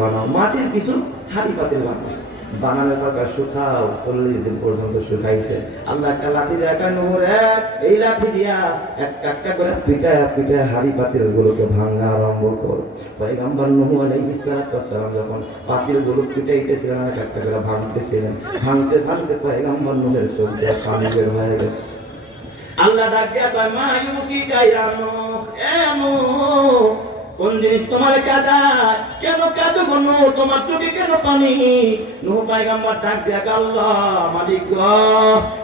বানাও, মাটির কিছু হাড়ি পাতিল বানাইছে, বানানোর দরকার শুকাও, 40 দিন পর্যন্ত শুকাইছে। আল্লাহ একটা লাঠি দিয়ে এই লাঠি দিয়া একটা করে পিটায় পিটায় হাড়ি পাতিল গুলোকে ভাঙা আরম্ভ করো। পয়গম্বর নূহ আলাইহিস সালাম যখন পাতিল গুলো পিটাইতেছিলেন, একটা করে ভাঙতেছিলেন, ভাঙতে ভাঙতে পয়গম্বর নূহের চোখ দিয়ে পানি বের হয়ে গেছে। আল্লাহ ডাক দিয়া কয়, মা ইউকি গায়া নূহ, এ নূহ, কোন জিনিস তোমার কাঁদায়? কেন কাঁদো গো নূহ? তোমার চোখে কেন পানি? নূহ পয়গম্বর ডাক দিয়া কয়, আল্লাহ মালিক গো,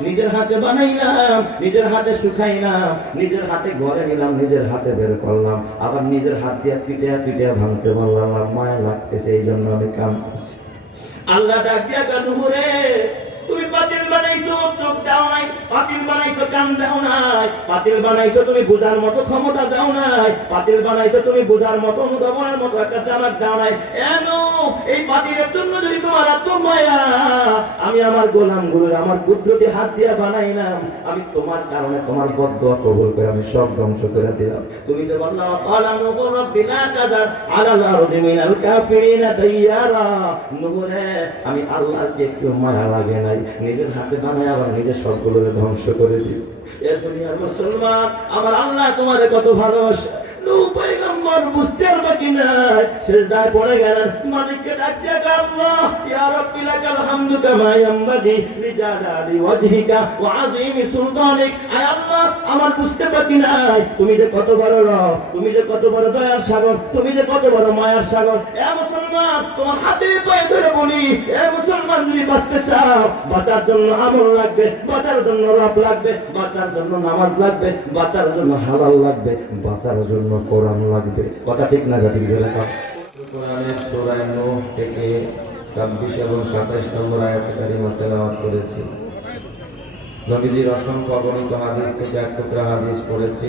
নিজের হাতে বানাইলাম, নিজের হাতে শুকাইলাম, নিজের হাতে ঘরে নিলাম, নিজের হাতে বের করলাম, আবার নিজের হাত দিয়ে পিটিয়া পিটিয়া ভাঙতে পারলাম, আমার মায়া লাগতেছে, এই জন্য আমি কাঁদতেছি। আল্লাহ ডাক দিয়া কয়, নূহ রে, তুমি পাতিল বানাইছো, চোখ দাও নাই, পাতিল বানাইছো, কান দাও নাই, পাতিল বানাইছো, তুমি বুঝার মতো ক্ষমতা দাও নাই, পাতিল বানাইছো, তুমি বুঝার মতো, অনুধাবনের মতো একটা জানাক দাও নাই। এই পাতিলের জন্য যদি তোমার এত মায়া, আমি আমার গোলামগুলো আমার কুদরতি হাত দিয়ে বানাইলাম, আমি তোমার কারণে তোমার বদদুয়া কবুল করে আমি সব ধ্বংস করে দিলাম। তুমি যে বললা ক্বালা নূহু রাব্বি লা তাযার আলাল আরদি মিনাল কাফিরিনা দাইয়ারা, নূহ রে, আমি আল্লাহকে একটু মায়া লাগে নাই, নিজের হাতে বানায় আবার নিজের সবগুলো ধ্বংস করে দিই। এ দুনিয়ার মুসলমান, আমার আল্লাহ তোমারে কত ভালোবাসে। নূহ পয়গম্বর বুঝতে বাকি নাই, সিজদায় পড়ে গেলেন, মালিককে ডাক দিয়া কয়, আল্লাহ ইয়া রাব্বি লাকাল হামদু কামা ইয়ানবাগি লিজালালি ওয়াজহিকা ওয়া আযীমি সুলতানিক। আয় আল্লাহ, আমার বুঝতে বাকি নাই, তুমি যে কত বড় রব, তুমি যে কত বড় দয়ার সাগর, তুমি যে কত বড় মায়ার সাগর। এ মুসলমান, তোমার হাতে পায়ে ধরে বলি, এ মুসলমান, যদি বাঁচতে চাও, বাঁচার জন্য আমল লাগবে, বাঁচার জন্য রব লাগবে, বাঁচার জন্য নামাজ লাগবে, বাঁচার জন্য হালাল লাগবে, বাঁচার জন্য কোরআন লাগবে। কথা ঠিক না? ঠিক বলে কথা। কোরআনের সূরা নূহ থেকে 26 এবং 27 নম্বর আয়াত কারিমা তেলাওয়াত করেছি। নবীজির অসংখ্য অগণিত হাদিস থেকে এক টুকরা হাদিস পড়েছি।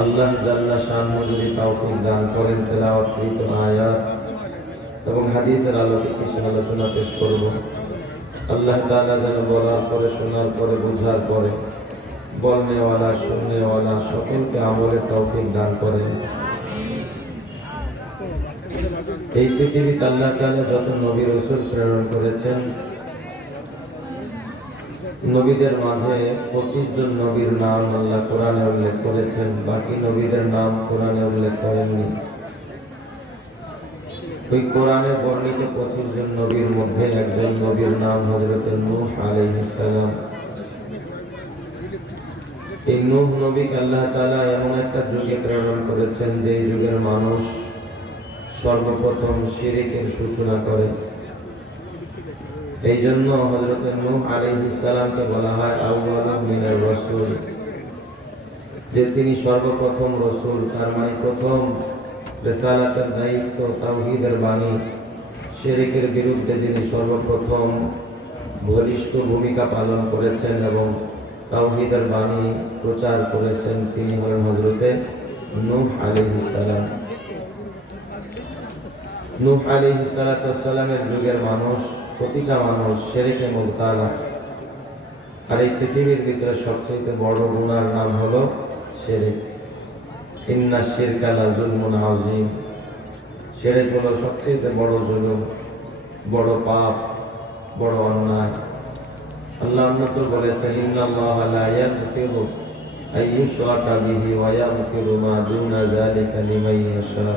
আল্লাহ জাল্লা শানহু যদি তৌফিক দান করেন, তেলাওয়াতকৃত আয়াত এবং হাদিসের আলোকে কিছু আলোচনা পেশ করব। আল্লাহ তাআলা যেন বলার পরে, শোনার পরে, বুঝার পরে বলনেওয়ালা, শুননেওয়ালা সকলকে আমলের তৌফিক দান করেন। এই পৃথিবীতে আল্লাহ তাআলা যত নবী রাসূল প্রেরণ করেছেন, নবীদের মাঝে 25 জন নবীর নাম আল্লাহ কোরআনে উল্লেখ করেছেন, বাকি নবীদের নাম কোরআনে উল্লেখ করেননি। ওই কোরআনে বর্ণিত 25 জন নবীর মধ্যে একজন নবীর নাম হযরত নূহ আলাইহিস সালাম। এই নূহ নবীকে আল্লাহ তাআলা এমন একটা যুগে প্রেরণ করেছেন, যে যুগের মানুষ সর্বপ্রথম শিরকের সূচনা করে। এই জন্য হযরত নূহ আলাইহিস সালামকে বলা হয় আউয়ালু মিনার রাসূল, যে তিনি সর্বপ্রথম রাসূল। তার মানে প্রথম রিসালাতের দায়িত্ব, তাওহীদের বাণী, শিরকের বিরুদ্ধে যিনি সর্বপ্রথম বলিষ্ঠ ভূমিকা পালন করেছেন এবং তাওহীদের বাণী প্রচার করেছেন, তিনি হলেন হযরত নূহ আলাইহিস সালাম। নূহ আলাইহিস সালামের যুগের মানুষ, প্রতিটা মানুষ শিরকে মুবতালা। আর এই পৃথিবীর ভিতরে সবচেয়ে বড় গুনার নাম হলো শিরক। ইন্না শিরকা লাযুলমুন আযীম। শিরক হলো সবচেয়ে বড় জুলুম, বড় পাপ, বড় অন্যায়। আল্লাহ তো বলেছেন, ইন্নাল্লাহা লা ইয়াগফিরু আইয়ুশরাকা বিহি ওয়া ইয়াগফিরু মা দুনা যালিকা লিমান ইয়াশা।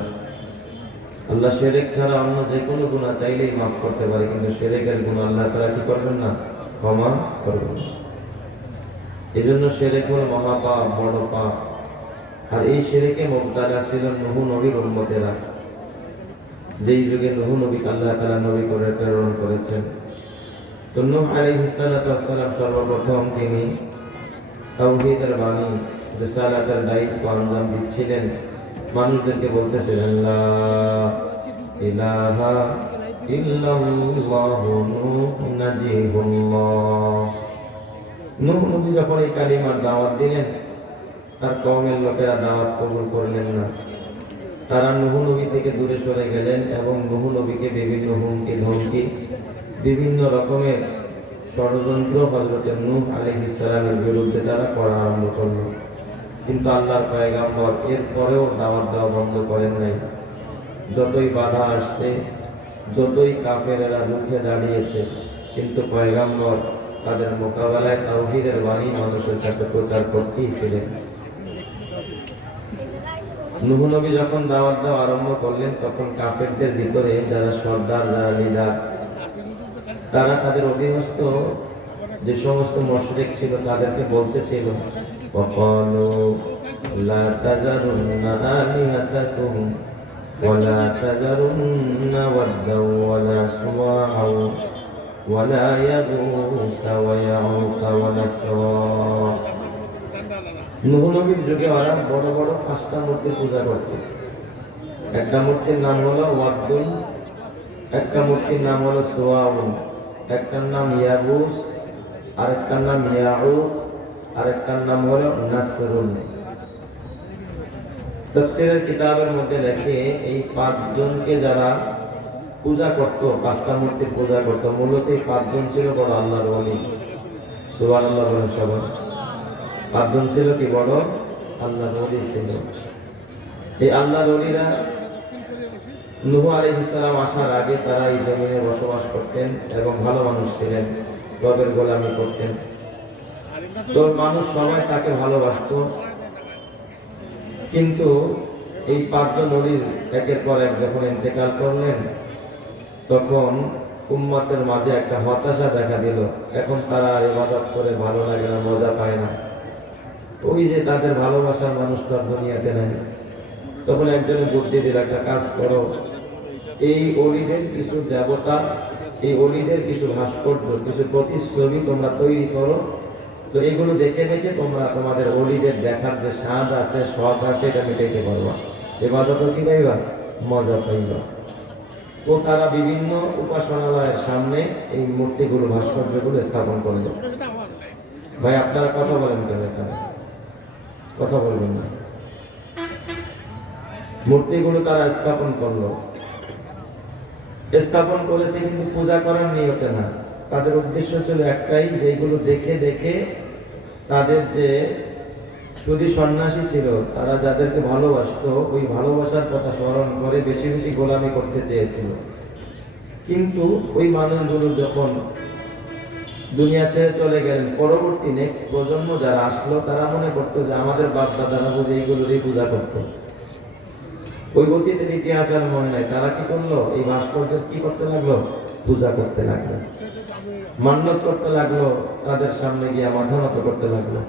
আল্লাহ শিরক ছাড়া অন্য যে কোনো গুনাহ চাইলেই মাফ করতে পারে, কিন্তু শিরকের গুনাহ আল্লাহ তাআলা কি করবেন না? ক্ষমা করবেন না। এজন্য শিরক হলো মহাপাপ, বড় পাপ। আর এই শিরকে মুবতালা ছিল নূহ নবীর উম্মতেরা, যেই যুগে নূহ নবীকে আল্লাহ তাআলা নবী করে প্রেরণ করেছেন। তো নূহ আলাইহিস সালাম সর্বপ্রথম তিনি তাওহীদের বাণী, রিসালাতের দায়িত্ব আঞ্জাম দিচ্ছিলেন। মানুষদেরকে বলতেছিলেন, লা ইলাহা ইল্লাল্লাহু নূহ নাজিহুল্লাহ। নূহ নবী যখন এই কালিমার দাওয়াত দিলেন, তার কওমের লোকেরা দাওয়াত কবুল করলেন না। তারা নূহ নবী থেকে দূরে সরে গেলেন এবং নূহ নবীকে বিভিন্ন হুমকি ধমকি, বিভিন্ন রকমের ষড়যন্ত্র হযরত নূহ আলাইহিস সালামের বিরুদ্ধে তারা করা আরম্ভ করলো। কিন্তু আল্লাহর পয়গম্বর এরপরেও দাওয়াত দেওয়া বন্ধ করেন নাই। যতই বাধা আসছে, যতই কাফেরেরা মুখে দাঁড়িয়েছে, কিন্তু পয়গম্বর তাদের মোকাবেলায় তাওহীদের বাণী মানুষের কাছে প্রচার করতেই ছিলেন। নূহ নবী যখন দাওয়াত দেওয়া আরম্ভ করলেন, তখন কাফেরদের ভিতরে যারা সর্দার, যারা লিডার, তারা তাদের অধীনস্থ যে সমস্ত মুশরিক ছিল তাদেরকে বলতেছিল, ওয়াকালু লা তাযারুন্না আলিহাতাকুম ওয়ালা তাযারুন্না ওয়াদ্দাও ওয়ালা সুওয়াআ ওয়ালা ইয়াগুসা ওয়া ইয়াউকা ওয়া নাসরা। নূহ নবীর যুগে ওরা বড় বড় 5টা মূর্তি পূজা করত। একটা মূর্তির নাম হলো ওয়াদ্দুন, একটা মূর্তির নাম হলো সুওয়াউন, একটার নাম ইয়াগুস, আরেকটার নাম ইয়াউক, আরেকটার নাম হলো নাসরুন। তাফসীরের কিতাবের মধ্যে লেখে এই 5 জনকে যারা পূজা করত, 5টা মূর্তির পূজা করত, মূলত এই 5 জন ছিল বড় আল্লাহর ওলি। সুবহানাল্লাহ বলেন সবাই। 5 জন ছিল কি বড় আল্লাহর ওলি ছিল। এই আল্লাহর ওলিরা নূহ আলাইহিস সালাম আসার আগে তারা এই জমিনে বসবাস করতেন এবং ভালো মানুষ ছিলেন, রবের গোলামি করতেন। তো মানুষ সবাই তাকে ভালোবাসতো। কিন্তু এই 5 জন ওলির একের পর এক যখন ইন্তেকাল করলেন, তখন উম্মতের মাঝে একটা হতাশা দেখা দিল। এখন তারা ইবাদত করে ভালো লাগে না, মজা পায় না। ওই যে তাদের ভালোবাসার মানুষটা দুনিয়াতে নাই। তখন একজনে বুদ্ধি দিল, একটা কাজ করো, এই অলিদের কিছু দেবতা, এই অলিদের কিছু ভাস্কর্য, কিছু প্রতিচ্ছবি তোমরা তৈরি করো। তো এগুলো দেখে দেখে তোমরা তোমাদের অলিদের দেখার যে স্বাদ আছে, শখ আছে, এটা মেটাইতে পারবা, ইবাদত কি পাইবা, মজা পাইবা। তো তারা বিভিন্ন উপাসনালয়ের সামনে এই মূর্তিগুলো, ভাস্কর্যগুলো স্থাপন করলো। ভাই আপনারা কথা বলেন কেন? এখানে কথা বলবেন না। মূর্তিগুলো তারা স্থাপন করলো, স্থাপন করেছে কিন্তু পূজা করার নিয়তে না। তাদের উদ্দেশ্য ছিল একটাই, যেগুলো দেখে দেখে তাদের যে সুদী সন্ন্যাসী ছিল, তারা যাদেরকে ভালোবাসতো, ওই ভালোবাসার কথা স্মরণ করে বেশি বেশি গোলামি করতে চেয়েছিল। কিন্তু ওই মানুষগুলো যখন দুনিয়া ছেড়ে চলে গেলেন, পরবর্তী নেক্সট প্রজন্ম যারা আসলো, তারা মনে করতো যে আমাদের বাপ দাদারা বুঝে এইগুলোরই পূজা করতো। ওই অতীতের ইতিহাস আর মনে নাই। তারা কি করলো, এই ভাস্কর্য কি করতে লাগলো, পূজা করতে লাগলো, মান্যত করতে লাগলো, তাদের সামনে গিয়ে মাথা নত করতে লাগলো।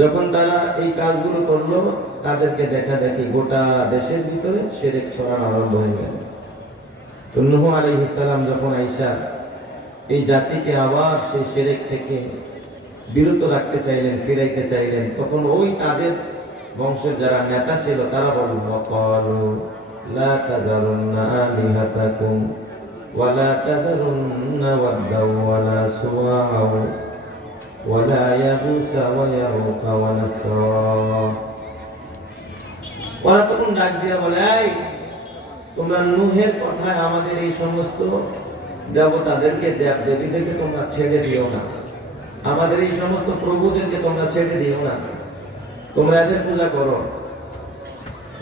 যখন তারা এই কাজগুলো করলো, তাদেরকে দেখা দেখি গোটা দেশের ভিতরে শিরক ছড়ানো আরম্ভ হয়ে গেল। তো নূহ আলাইহিস সালাম যখন আইসা এই জাতিকে আবার সেই শিরক থেকে বিরত রাখতে চাইলেন, ফিরাইতে চাইলেন, তখন ওই তাদের বংশের যারা নেতা ছিল তারা বলল, ওয়াকালু লা তাযারুন্না আলিহাতাকুম ওয়ালা তাযারুন্না ওয়াদ্দাও ওয়ালা সুওয়াআ ওয়ালা ইয়াগুসা ওয়া ইয়াউকা ওয়া নাসরা। ওরা তখন ডাক দিয়ে বলে, এই তোমরা নূহের কথায় আমাদের এই সমস্ত দেবতাদেরকে, দেব দেবীদেরকে তোমরা ছেড়ে দিও না, আমাদের এই সমস্ত প্রভুদেরকে তোমরা ছেড়ে দিও না, তোমরা এদের পূজা করো।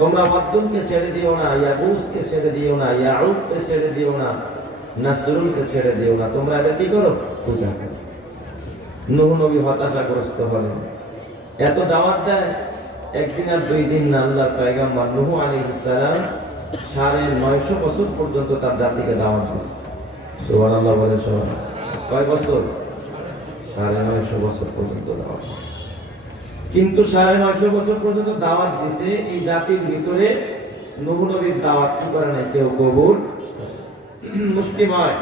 তোমরা ওয়াদ্দুনকে ছেড়ে দিও না, ইয়াগুসকে ছেড়ে দিও না, ইয়াউককে ছেড়ে দিও না, নাসরুলকে ছেড়ে দিও না, তোমরা এদের কি করো, পূজা করো। নূহ নবী হতাশাগ্রস্ত হলেন। এত দাওয়াত দেয়, একদিন আর 2 দিন না, আল্লাহর পয়গম্বর নূহ আলাইহিস সালাম 950 বছর পর্যন্ত তার জাতিকে দাওয়াত দিয়েছে। সুবহানাল্লাহ বলেন সবাই। কয় বছর? 950 বছর পর্যন্ত দাওয়াত দিয়েছে। কিন্তু 950 বছর পর্যন্ত দাওয়াত দিয়েছে, এই জাতির ভিতরে নূহ নবীর দাওয়াত কি করে নাই কেউ কবুল। মুসলিম হয়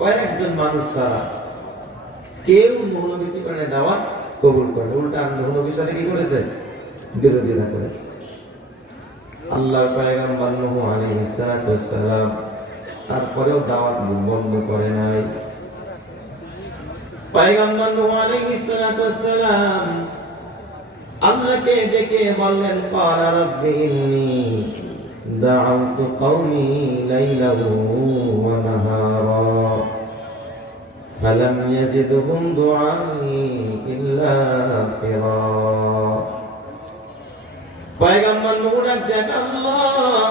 কয়েকজন মানুষ ছাড়া কেউ নূহ নবী কি করে দাওয়াত কবুল করে। উল্টা নূহ নবীর সাথে কি করেছে, বিরোধিতা করেছে। আল্লাহর পয়গম্বর নূহ আলাইহিস সালাম তারপরেও দাওয়াত বন্ধ করে নাই। পয়গম্বর নূহ আলাইহিস সালাম আল্লাহকে ডেকে বললেন, ক্বালা রাব্বি ইন্নী দাআউতু কওমি লাইলান ওয়া নাহারা ফালাম ইয়াজিদহুম দুআই ইল্লা ফিরারা। পয়গম্বর নূহ ডাক দেয়, আল্লাহ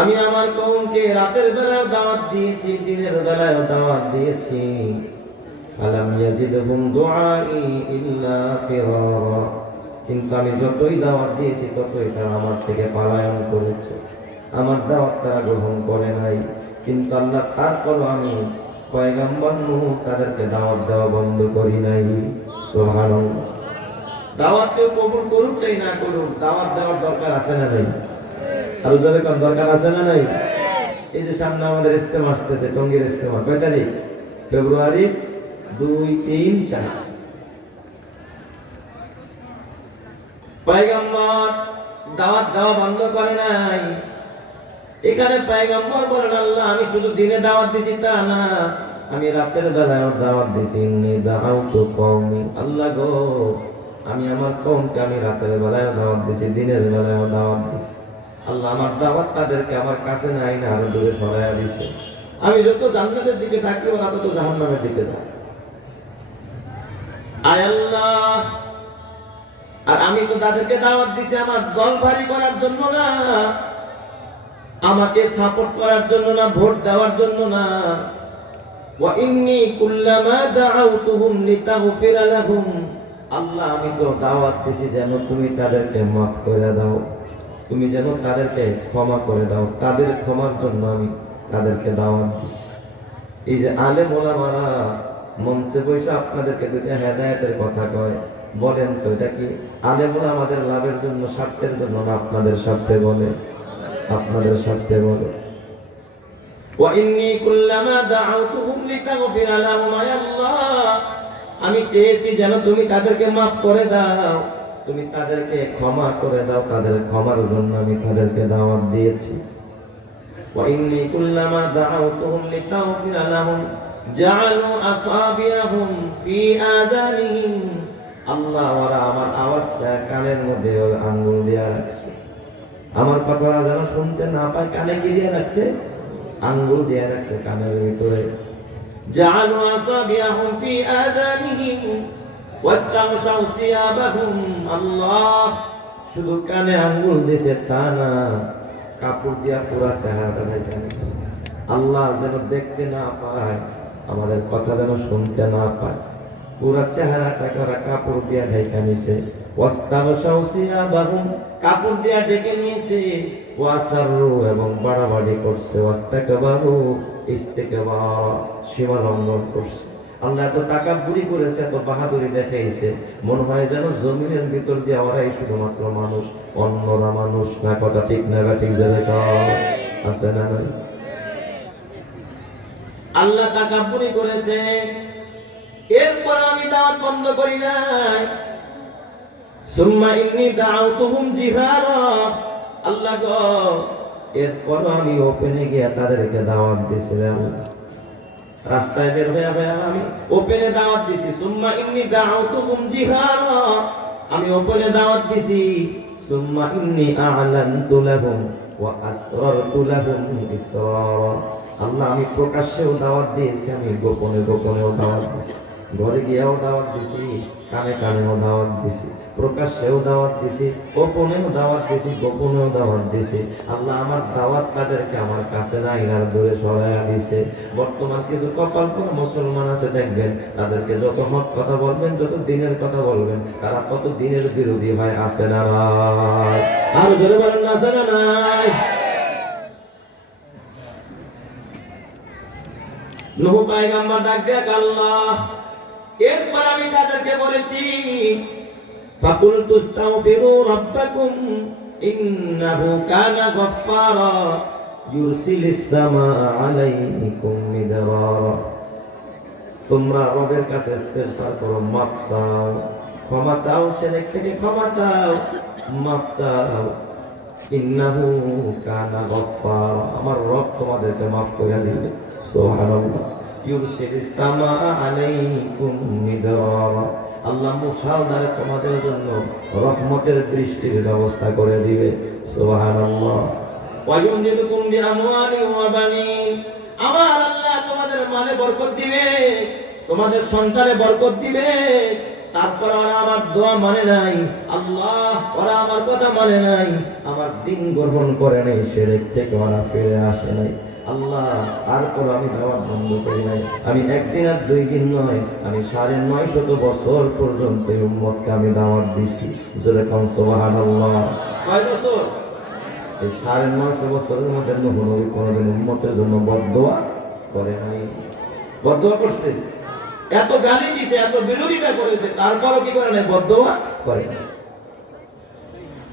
আমি আমার কওমকে রাতের বেলায় দাওয়াত দিয়েছি, দিনের বেলায় দাওয়াত দিয়েছি, আলাম ইয়াজিদহুম দুআই ইল্লা ফিরারা, কিন্তু আমি যতই দাওয়াত দিয়েছি ততই তারা আমার থেকে পলায়ন করেছে, আমার দাওয়াত তারা গ্রহণ করে নাই। কিন্তু আল্লাহ তারপরও আমি পয়গম্বর নূহ তাদেরকে দাওয়াত দেওয়া বন্ধ করি নাই। সুবহানাল্লাহ। দাওয়াত কেউ কবুল করুক চাই না করুক, দাওয়াত দেওয়ার দরকার আছে না নাই? আর যাদের কোন দরকার আছে না নাই? এই যে সামনে আমাদের ইজতেমা আসতেছে, টঙ্গীর ইজতেমা, কয় তারিখ? ফেব্রুয়ারি 2, 3, 4। পয়গম্বর দাওয়াত দেওয়া বন্ধ করে নাই। এখানে পয়গম্বর বলেন, আল্লাহ আমি শুধু দিনে দাওয়াত দিছি তা না, আমি রাতের বেলায় দাওয়াত দিছি। ইন্নী দাআউতু কওমি, আল্লাহ গো আমি আমার কওমকে আমি রাতের বেলায় দাওয়াত দিছি, দিনের বেলায় দাওয়াত দিছি। আল্লাহ আমার দাওয়াত তাদেরকে আমার কাছে নাই না আরো দূরে সরাইয়া দিছে। আমি যত জান্নাতের দিকে থাকি ওরা তত জাহান্নামের দিকে যায়। আয় আল্লাহ, আর আমি তো তাদেরকে দাওয়াত দিছি আমার দল ভারী করার জন্য না, আমাকে সাপোর্ট করার জন্য না, ভোট দেওয়ার জন্য না। ওয়া ইন্নী কুল্লামা দাআউতুহুম লিতাগফিরা লাহুম, আল্লাহ আমি তো দাওয়াত দিছি যেন তুমি তাদেরকে মাফ করে দাও, তুমি যেন তাদেরকে ক্ষমা করে দাও, তাদের ক্ষমার জন্য আমি তাদেরকে দাওয়াত দিছি। এই যে আলেম ওলামারা মঞ্চে বসে আপনাদেরকে দুইটা হেদায়েতের কথা কয়, বলেন তো এটা কি আলেম ওলামাদের লাভের জন্য, স্বার্থের জন্য না আপনাদের স্বার্থে বলে? আপনাদের স্বার্থে বলে। ওয়া ইন্নী কুল্লামা দাআউতুহুম লিতাগফিরা লাহুম, আয় আল্লাহ আমি চেয়েছি যেন তুমি তাদেরকে মাফ করে দাও, তুমি তাদেরকে ক্ষমা করে দাও, তাদের ক্ষমার জন্য আমি তাদেরকে দাওয়াত দিয়েছি। ওয়া ইন্নী কুল্লামা দাআউতুহুম লিতাগফিরা লাহুম জাআলু আসাবিয়াহুম ফি আযানিহিম, আল্লাহ ওরা আমার আওয়াজটা কানের মধ্যে আঙ্গুল দিয়ে রাখছে, আমার কথা যেন শুনতে না পায়, কানে কি দিয়ে রাখছে? আঙ্গুল দিয়ে রাখছে কানের ভিতরে। জাআলু আসাবিয়াহুম ফি আযানিহিম ওয়াস্তাগশাউ সিয়াবাহুম, আল্লাহ শুধু কানে আঙ্গুল দিয়েছে তা না, কাপড় দিয়া পুরা চেহারাটা ঢেকে নিয়েছে। আল্লাহ যেন দেখতে না পায়, আমাদের কথা যেন শুনতে না পায়, পুরা চেহারাটাকে ওরা কাপড় দিয়া ঢেকে নিয়েছে। ওয়াস্তাগশাউ সিয়াবাহুম, কাপড় দিয়া ঢেকে নিয়েছে। ওয়াসাররু, এবং বাড়াবাড়ি করছে। ওয়াস্তাকবারু, ইস্তিকবার, সীমা লঙ্ঘন করছে। আল্লাহ এত তাকাব্বুরি করেছে, এত বাহাদুরি দেখাইছে, মনে হয় যেন জমিনের ভিতর দিয়ে ওরাই শুধুমাত্র মানুষ, অন্যরা মানুষ না। কথা ঠিক না? ঠিক জায়গা আছে না? আল্লাহ তাকাব্বুরি করেছে। এরপর আমি দাওয়াত বন্ধ করি নাই। সুম্মা ইন্নী দাআউতুহুম জিহারা, আল্লাহ গো এরপর আমি ওপেনে গিয়ে তাদেরকে দাওয়াত দিয়েছিলাম, রাস্তায় বের হয়ে আমি ওপেনে দাওয়াত দিছি। সুম্মা ইন্নী দাআউতুহুম জিহারা, আমি ওপেনে দাওয়াত দিছি। সুম্মা ইন্নী আ'লানতু লাহুম ওয়া আসরারতু লাহুম ইসরারা, আল্লাহ আমি প্রকাশ্যেও দাওয়াত দিয়েছি, আমি গোপনে গোপনেও দাওয়াত দিছি, ঘরে গিয়েও দাওয়াত দিছি, কানে কানেও দাওয়াত দিছি, প্রকাশ্যেও দাওয়াত দিছি, গোপনেও দাওয়াত দিছি, গোপনেও দাওয়াত দিছি। আল্লাহ আমার দাওয়াত তাদেরকে আমার কাছে না ইনার দূরে সরাইয়া দিছে। বর্তমান কিছু কপাল কোন মুসলমান আছে দেখবেন, তাদেরকে যত হক কথা বলবেন, যত দিনের কথা বলবেন, তারা কত দিনের বিরোধী হয়। আছে না নাই? আর ধরে বলেন আছে না নাই? নূহ পয়গম্বর ডাক দেয়া, আল্লাহ এরপর আমি তাদেরকে বলেছি, ফাকুলতু আস্তাগফিরু রাব্বাকুম ইন্নাহু কানা গফফারা ইউরসিলিস সামাআ আলাইকুম মিদরারা, তোমরা রবের কাছে ইস্তিগফার করো, মাফ চাও, ক্ষমা চাও, শিরক থেকে ক্ষমা চাও, মাফ চাও। ইন্নাহু কানা গফফারা, আমার রব তোমাদেরকে মাফ করে দিবে। সুবহানাল্লাহ। ইউরসিলিস সামাআ আলাইকুম মিদরারা, আল্লাহ মুষলধারে তোমাদের জন্য রহমতের বৃষ্টির ব্যবস্থা করে দিবে। সুবহানাল্লাহ। ওয়া ইউমদিদুকুম বিআমওয়ালিন ওয়া বানিন, আমার আল্লাহ তোমাদের মালে বরকত দিবে, তোমাদের সন্তানে বরকত দিবে, তারপর ওরা আমার দোয়া মানে নাই, আল্লাহ ওরা আমার কথা মানে নাই, আমার দিন গ্রহণ করে নাই, শিরক থেকে ওরা ফিরে আসে নাই। আল্লাহ তারপর আমি দাওয়াত বন্ধ করি নাই। আমি একদিন আর 2 দিন নয়, আমি 950 বছর পর্যন্ত এই উম্মতকে আমি দাওয়াত দিছি। জোরে কোন সুবহানাল্লাহ। কয় বছর? এই 950 বছরের মধ্যে নূহ নবী কোনদিন উম্মতের জন্য বদদোয়া করে নাই। বদদোয়া করছে? এত গালি দিছে, এত বিরোধিতা করেছে, তারপরও কি করে নাই? বদদোয়া করে নাই।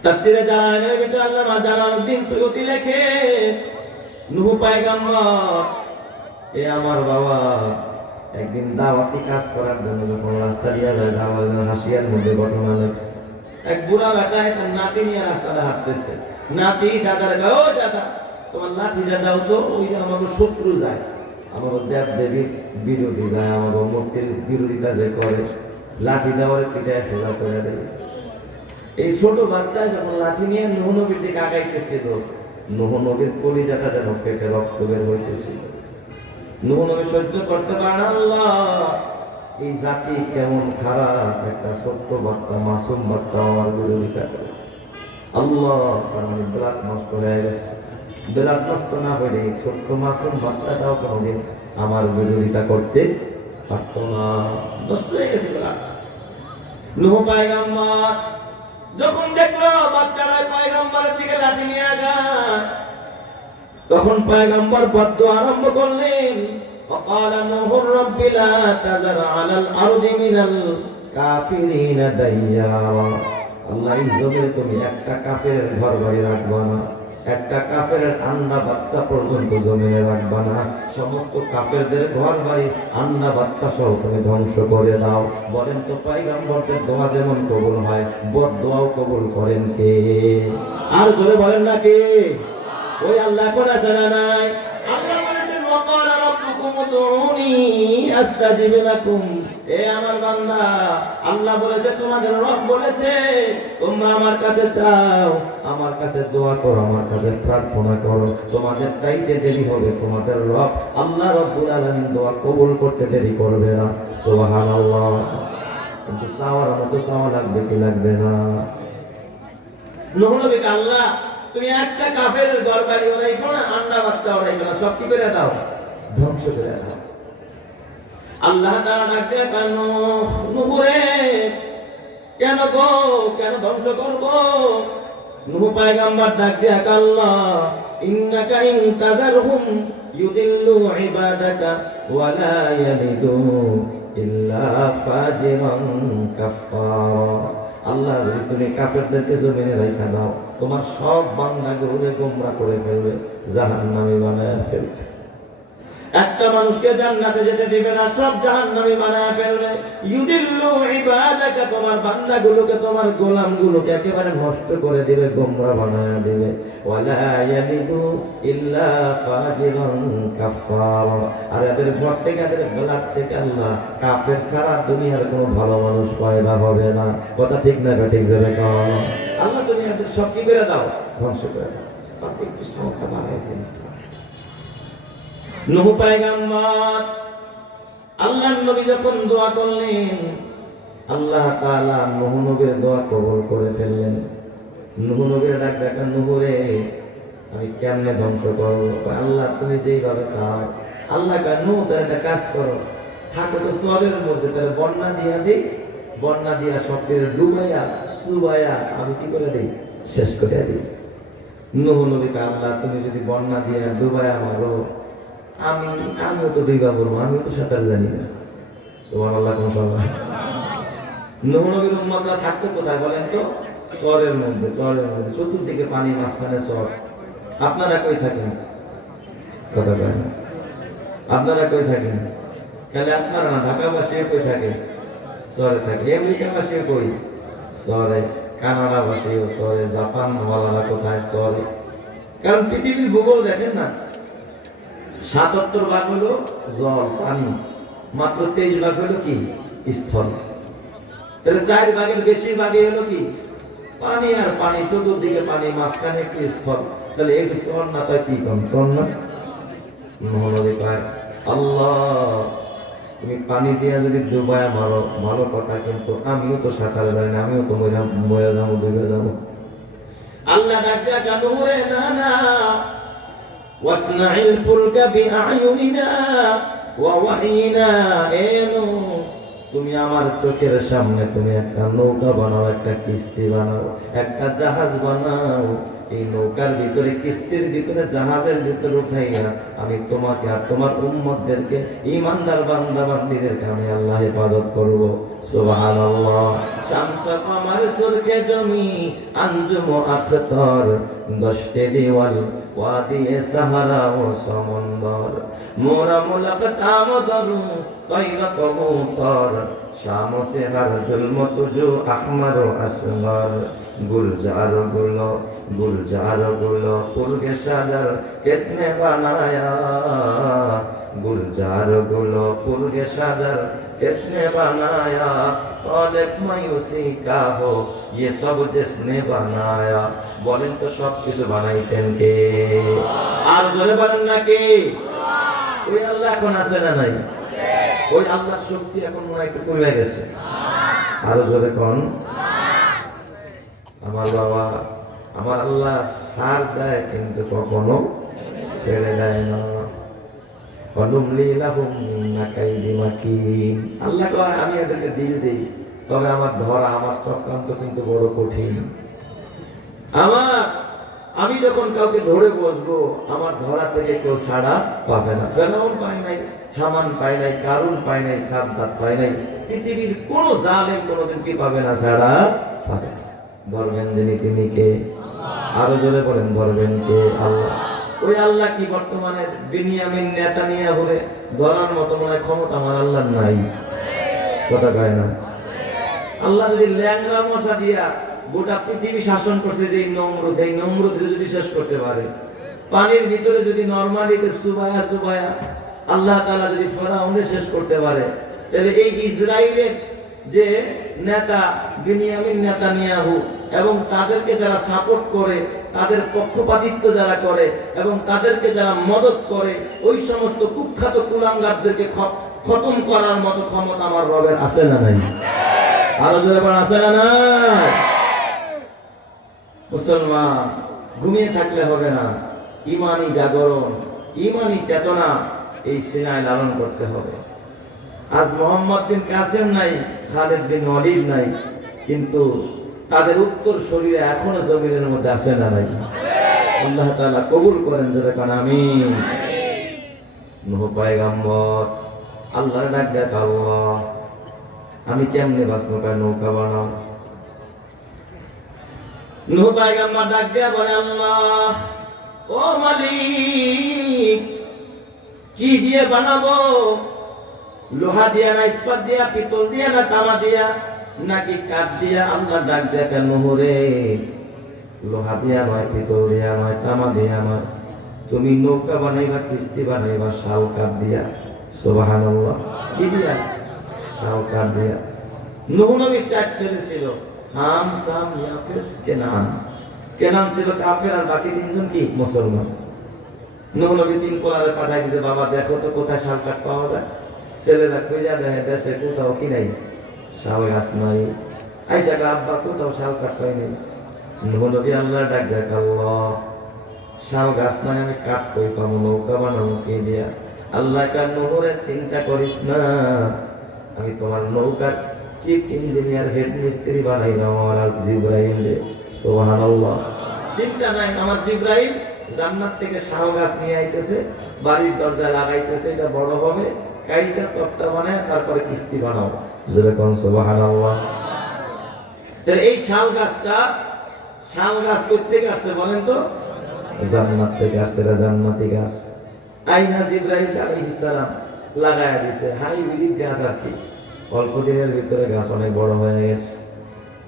তাফসীরে জালালাইনের ভিতরে আল্লামা জালালউদ্দিন সুয়ুতী লেখে, নূহ পয়গম্বর এ আমার বাবা একদিন দাওয়াতি কাজ করার জন্য যখন রাস্তা দিয়ে যায়, জালালাইন হাসিয়ার মধ্যে ঘটনা লেখছে। এক বুড়া বেটা একটা নাতি নিয়ে রাস্তাটা হাঁটতেছে। নাতি দাদার কয়, ও দাদা তোমার লাঠিটা দাও তো, ওই যে আমাকে শত্রু যায়, আমার দেব দেবীর বিরোধী যায়, আমার মূর্তির বিরোধিতা যে করে, লাঠি দেওয়ার পিঠায় সোজা করে দেবে। এই ছোট বাচ্চা যখন লাঠি নিয়ে নূহ নবীর দিকে আগাইতেছিল, নূহ নবীর কলিজাটা যেন পেটে রক্ত বের হইতেছিল। নূহ নবী সহ্য করতে পারেন, আল্লাহ এই জাতি কেমন খারাপ, একটা ছোট্ট বাচ্চা মাসুম বাচ্চা আমার বিরোধিতা করে। আল্লাহ তার মানে ব্লাড নষ্ট হয়ে গেছে। ব্লাড নষ্ট না হলে ছোট্ট মাসুম বাচ্চাটাও কোনোদিন আমার বিরোধিতা করতে পারত না, নষ্ট হয়ে গেছে ব্লাড। নূহ পয়গম্বর যখন দেখলো বাচ্চারা পয়গম্বরের দিকে লাঠি নিয়ে আগায়, তখন পয়গম্বর বদদোয়া আরম্ভ করলেন। وقال نوح رب لا تذر على الارض من الكافرين ديارا। আল্লাহ এই জমিনে তুমি একটা কাফের ঘর বাড়ি রাখবা না, একটা কাফেরের আন্না বাচ্চা পর্যন্ত জমিনে রাখবা না, সমস্ত কাফেরদের ঘর বাড়ি আন্না বাচ্চা সহ তুমি ধ্বংস করে দাও। বলেন তো পয়গম্বরদের দোয়া যেমন কবুল হয়, বদদোয়াও কবুল করেন কে? আর জোরে বলেন না কে? ওই আল্লাহ কোন আছে না নাই? আল্লাহ বলেছেন ওয়াকালা রাব্বুকুম উদউনি আস্তাজিব লাকুম। এ আমার বান্দা, আল্লাহ বলেছে, তোমাদের রব বলেছে তোমরা আমার কাছে চাও, আমার কাছে দোয়া করো, আমার কাছে প্রার্থনা করো, তোমাদের চাইতে দেরি হবে, তোমাদের রব আল্লাহ রাব্বুল আলামিন দোয়া কবুল করতে দেরি করবে না। সুবহানাল্লাহ। কিন্তু চাওয়ার মতো চাওয়া লাগবে কি লাগবে না? নূহ নবীকে আল্লাহ তুমি একটা কাফের ঘর বাড়ি ওরাইছো না, আন্না বাচ্চা ওরাইছো না, সব কি করে দাও? ধ্বংস করে দাও। আল্লাহ তাআলা ডাক দিয়ে কেন নূহ রে, কেন গো, কেন ধ্বংস করব? নূহ পয়গম্বর ডাক দিয়ে আল্লাহ ইন্নাকা ইন তাযারহুম ইউদিল্লু ইবাদাকা ওয়া লা ইয়ালিদু ইল্লা ফাজিরান কাফফারা। আল্লাহ যদি তুমি কাফেরদেরকে জমিনে রাখা দাও, তোমার সব বান্দাগুলোকে গোমরা করে ফেলবে, জাহান্নামী বানায় ফেলবে। একটা মানুষকে জান্নাতে যেতে দিবে না, সব জাহান্নামী বানায় ফেলবে। ইউদিল্লু ইবাদাকা, তোমার বান্দাগুলোকে, তোমার গোলামগুলোকে একেবারে নষ্ট করে দিবে, গোমরা বানায় দিবে। ওয়ালা ইয়ালিদু ইল্লা ফাজিরান কাফফারা। আর এদের ঘর থেকে, এদের ব্লাড থেকে আল্লাহ কাফের ছাড়া দুনিয়ার কোনো ভালো মানুষ পয়দা হবে না। কথা ঠিক না ঠিক যাবে? আল্লাহ তুমি এদের সব কি করে দাও? ধ্বংস করে দাও। তাতে একটু সামর্থ্য বাড়াই দিন। নূহ পয়গম্বর আল্লাহর নবী যখন দোয়া করলেন, আল্লাহ তাআলা নূহ নবীর দোয়া কবুল করে ফেললেন। নূহ নবীর ডাক দেখা, নূহ রে আমি কেমনে ধ্বংস করব? আল্লাহ তুমি যেইভাবে চাও। আল্লাহ কয় নূহ তাহলে একটা কাজ করো, থাকো তো সওয়ালের মধ্যে, তাহলে বন্যা দিয়া দিই, বন্যা দিয়া সবকে ডুবাইয়া চুবাইয়া আমি কি করে দিই? শেষ করে দিই। নূহ নবী কয় আল্লাহ তুমি যদি বন্যা দিয়া ডুবাইয়া মারো, আমিও তো ডুবা বলবো, আমিও তো সাঁতার জানি না। সুবহানাল্লাহ। কোন সময় নূহ নবীর উম্মতরা থাকতো কোথায় বলেন তো? চরের মধ্যে, চরের মধ্যে, চতুর্দিকে পানি, মাঝখানে চর। আপনারা কই থাকেন? কথা বলেন না। আপনারা কই থাকেন? তাহলে আপনারা না, ঢাকাবাসীও কই থাকে? চরে থাকে। আমেরিকাবাসীও কই? চরে। কানাডাবাসীও চরে। জাপান ওয়ালারা কোথায়? চরে। কারণ পৃথিবীর ভূগোল দেখেন না, ৭৭ ভাগ হলো জল, পানি, মাত্র 23 ভাগ হলো কি? স্থল। তাহলে 4 ভাগের বেশি ভাগে হলো কি? পানি। আর পানি, চতুর্দিকে পানি, মাঝখানে কি? স্থল। তাহলে এই চর না, তাই কি কম চর না? মহানবী কয় আল্লাহ তুমি পানি দিয়ে যদি ডুবায়া মারো ভালো কথা, কিন্তু আমিও তো সাঁতার জানি না, আমিও তো মরে যাবো, ডুবে যাবো। আল্লাহ ডাক দেয়া কেন বলে না না, ওয়াসনাইল ফুলকা বিআয়ুনিনা ওয়া ওয়াহিনা, এনো তুমি আমার চোখের সামনে তুমি একটা নৌকা বানাও, একটা কিস্তি বানাও, একটা জাহাজ বানাও। এই নৌকার ভিতরে, কিস্তির ভিতরে, জাহাজের ভিতরে উঠাইয়া আমি তোমাকে আর তোমার উম্মতদেরকে, ঈমানদার বান্দা বান্দীদেরকে আমি আল্লাহ হেফাজত করব। সুবহানাল্লাহ। শামস কমর সুরখে জমি আঞ্জুম আখতার, দশতে দেওয়াল ওয়াদি সাহারা ও সমন্দর, মোরা মুলাকাতাম দরু তৈর কবুতর, শাম সে হর জুলম তুজু আহমর ও আসগর, গুলজার গুলো गुलजार गुलो फूल के सागर किसने बनाया, गुलजार गुलो फूल के सागर किसने बनाया, खालिक मायूसी का हो ये सब जिसने बनाया। बोलें तो सब किस बनाइছেন কে? আর জোরে বলেন না কে? ওই আল্লাহ এখন আছে না নাই? ওই আল্লাহর শক্তি এখন মনে একটু কমে গেছে। আর জোরে কোন? আমার বাবা, আমার আল্লাহ সার দেয় কিন্তু কখনো ছেড়ে দেয় না। আল্লাহ কয় আমি এদেরকে দিল দিই, তবে আমার ধরা, আমার চক্রান্ত কিন্তু বড় কঠিন। আমি যখন কাউকে ধরে বসবো, আমার ধরা থেকে কেউ ছাড়া পাবে না। ফেরাউন পায় নাই, হামান পায় নাই, কারুন পায় নাই, সাদ্দাত পায় নাই, পৃথিবীর কোন জালেম কোনদিন কি পাবে না, ছাড়া পাবে না। ধরবেন যিনি তিনি কে? আরো জোরে বলেন, ধরবেন কে? আল্লাহ। ওই আল্লাহ কি বর্তমানে বিনিয়ামিন নেতানিয়াহু ধরার মতো মনে ক্ষমতা আমার আল্লাহ নাই? কথা কয় না? আল্লাহ যদি ল্যাংড়া মশা দিয়া গোটা পৃথিবী শাসন করছে, যে এই নমরুদ যদি শেষ করতে পারে, পানির ভিতরে যদি নরমালিতে সুবায়া সুবায়া আল্লাহ তাআলা যদি ফেরাউনকে শেষ করতে পারে, তাহলে এই ইসরায়েলের যে নেতা বিনিয়ামিন নেতানিয়াহু এবং তাদেরকে যারা সাপোর্ট করে, তাদের পক্ষপাতিত্ব যারা করে এবং তাদেরকে যারা মদত করে, ওই সমস্ত কুখ্যাত কুলাঙ্গারদেরকে খতম করার মতো ক্ষমতা আমার রবের আছে না নাই? আরো জোরে বলেন, আছে না নাই? মুসলমান ঘুমিয়ে থাকলে হবে না, ইমানি জাগরণ, ইমানি চেতনা এই সিনায় লালন করতে হবে। আজ মোহাম্মদ বিন কাসেম নাই, খালিদ বিন ওয়ালিদ নাই, কিন্তু তাদের উত্তর শরীরে এখনো জমিনের মধ্যে আসে না নাই? আল্লাহ তাআলা কবুল করেন, জোরে কোন আমিন। নূহ পয়গম্বর আল্লাহর ডাক দেয়, আল্লাহ আমি কেমনে বাঁচবো, নৌকা বানাও। নূহ পয়গম্বর ডাক দেয়া বলে, আল্লাহ ও মালিক কি দিয়ে বানাবো? লোহা দিয়া না ইস্পাত দিয়া, পিতল দিয়া না তামা দিয়া, নাকি কাঠ দিয়া? আল্লাহ ডাক দেয়া, কেন রে? লোহা দিয়া নয়, পিতল দিয়া নয়, তামা দিয়া নয়, তুমি নৌকা বানাইবা, কিস্তি বানাইবা শাল কাঠ দিয়া। সুবহানাল্লাহ। কি দিয়া? শাল কাঠ দিয়া। নূহ নবীর 4 ছেলে ছিল, হাম, সাম, ইয়াফেস, কেনান। কেনান ছিল কাফের, আর বাকি 3 জন কি? মুসলমান। নূহ নবী 3 কোলারে পাঠাই দিয়েছে, বাবা দেখো তো কোথায় শাল কাঠ পাওয়া যায়। ছেলেরা খুঁজা দেয়, দেশে কোথাও কি নাই, শাল গাছ নাই। আইসা আব্বা কোথাও শাল কাঠ পাই নাই। নূহ নবী আল্লাহ ডাক দেয়, আল্লাহ শাল গাছ নাই, আমি কাঠ কই পাবো, নৌকা বানাবো কি দিয়া? আল্লাহ কার নূহের চিন্তা করিস না, আমি তোমার নৌকার চিফ ইঞ্জিনিয়ার, হেড মিস্ত্রি বানাইলাম আমার জিব্রাইল। সুবহানাল্লাহ। চিন্তা নাই, আমার জিব্রাইল জান্নাত থেকে শাল গাছ নিয়ে আইতেছে, বাড়ির দরজায় লাগাইতেছে, এটা বড় হবে, কাইটা তক্তা বানায়, তারপরে কিস্তি বানাও। যেরকম সুবহানাল্লাহ। তাহলে এই শাল গাছটা, শাল গাছ কোথা থেকে আসছে বলেন তো? জান্নাত থেকে আসছে, জান্নাতি গাছ। আইনা জিব্রাইল আলাইহিস সালাম লাগায়া দিয়েছে, হাইব্রিড গাছ আর কি। অল্প দিনের ভিতরে গাছ অনেক বড় হয়ে গেছে।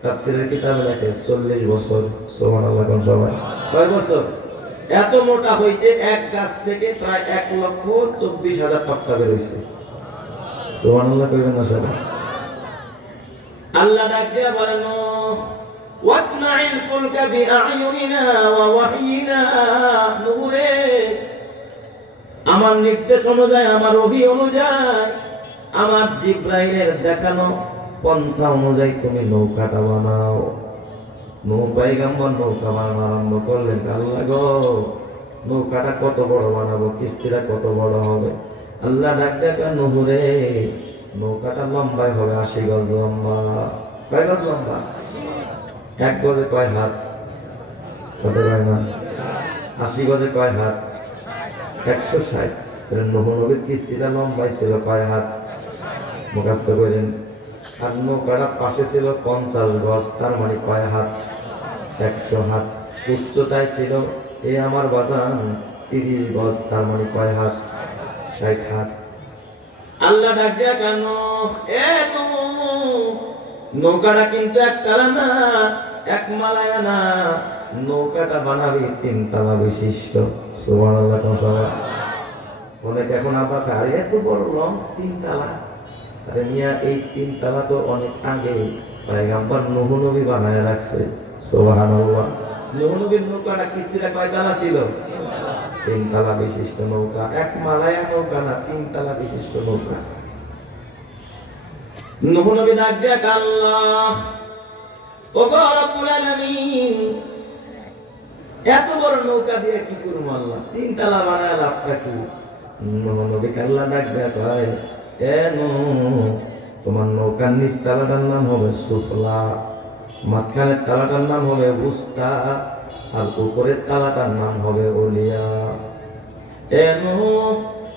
তাফসীরের কিতাবে লেখে 40 বছর। সুবহানাল্লাহ। কোন সময়? কয় বছর? এত মোটা হয়েছে, এক গাছ থেকে প্রায় 1,24,000 তক্তা বের হয়েছে। সুবহানাল্লাহ কইবেন না সবাই? আল্লাহ ডাক দিয়া বলেন, ওয়াসনাইল ফুলকা বিআয়ুনিনা ওয়া ওয়াহিনা, নূরে আমার নির্দেশ অনুযায়ী, আমার ওহী অনুযায়ী আমার জিব্রাইলের দেখানো পন্থা অনুযায়ী তুমি নৌকাটা বানাও। পয়গম্বর নৌকা বানানো আরম্ভ করলেন। আল্লাহ গো, নৌকাটা কত বড় বানাবো, কিস্তিটা কত বড় হবে? আল্লাহ ডাক দেখা, নূহ রে, নৌকাটা লম্বায় হবে 80 গজ লম্বা। কয় গজ লম্বা? 1 গজে কয় হাত? কত কয় না? 80 গজে কয় হাত? 160। নূহ নবীর কিস্তিটা লম্বায় ছিল কয় হাত? মুখস্থ করেন। আর নৌকাটা পাশে ছিল 50 গজ, তার মানে কয় হাত? 100 হাত। উচ্চতায় ছিল এ আমার বাজান 30 গজ, তার মানে কয় হাত? 60 হাত। আল্লাহ ডাক দিয়া কেন, এ নৌকাটা কিন্তু একতলা না, এক মালায়া না, নৌকাটা বানাবি 3 তলা বিশিষ্ট। সুবহানাল্লাহ। অনেক এখন আবার আর এত বড় লঞ্চ 3 তলা। আরে মিয়া, এই 3 তলা তো অনেক আগে পয়গম্বর নূহ নবী বানায় রাখছে। সুবহানাল্লাহ। নূহ নবীর নৌকাটা কিস্তিটা কয় তলা ছিল? 3 তলা বিশিষ্ট নৌকা। এক মালায়া নৌকা না, 3 তলা বিশিষ্ট নৌকা। নূহ নবী ডাক দিয়া, আল্লাহ ও গো রব্বুল আলামিন, এত বড় নৌকা দিয়ে কি করব আল্লাহ? 3 তলা বানায় লাভটা কি? নূহ নবী আল্লাহ ডাক দিয়া কয়, এ নূহ, তোমার নৌকার নিচ তলাটার নাম হবে সুফলা, মাঝখানের তলাটার নাম হবে উস্তা, আর উপরের তলাটার নাম হবে উলিয়া। এ নূহ,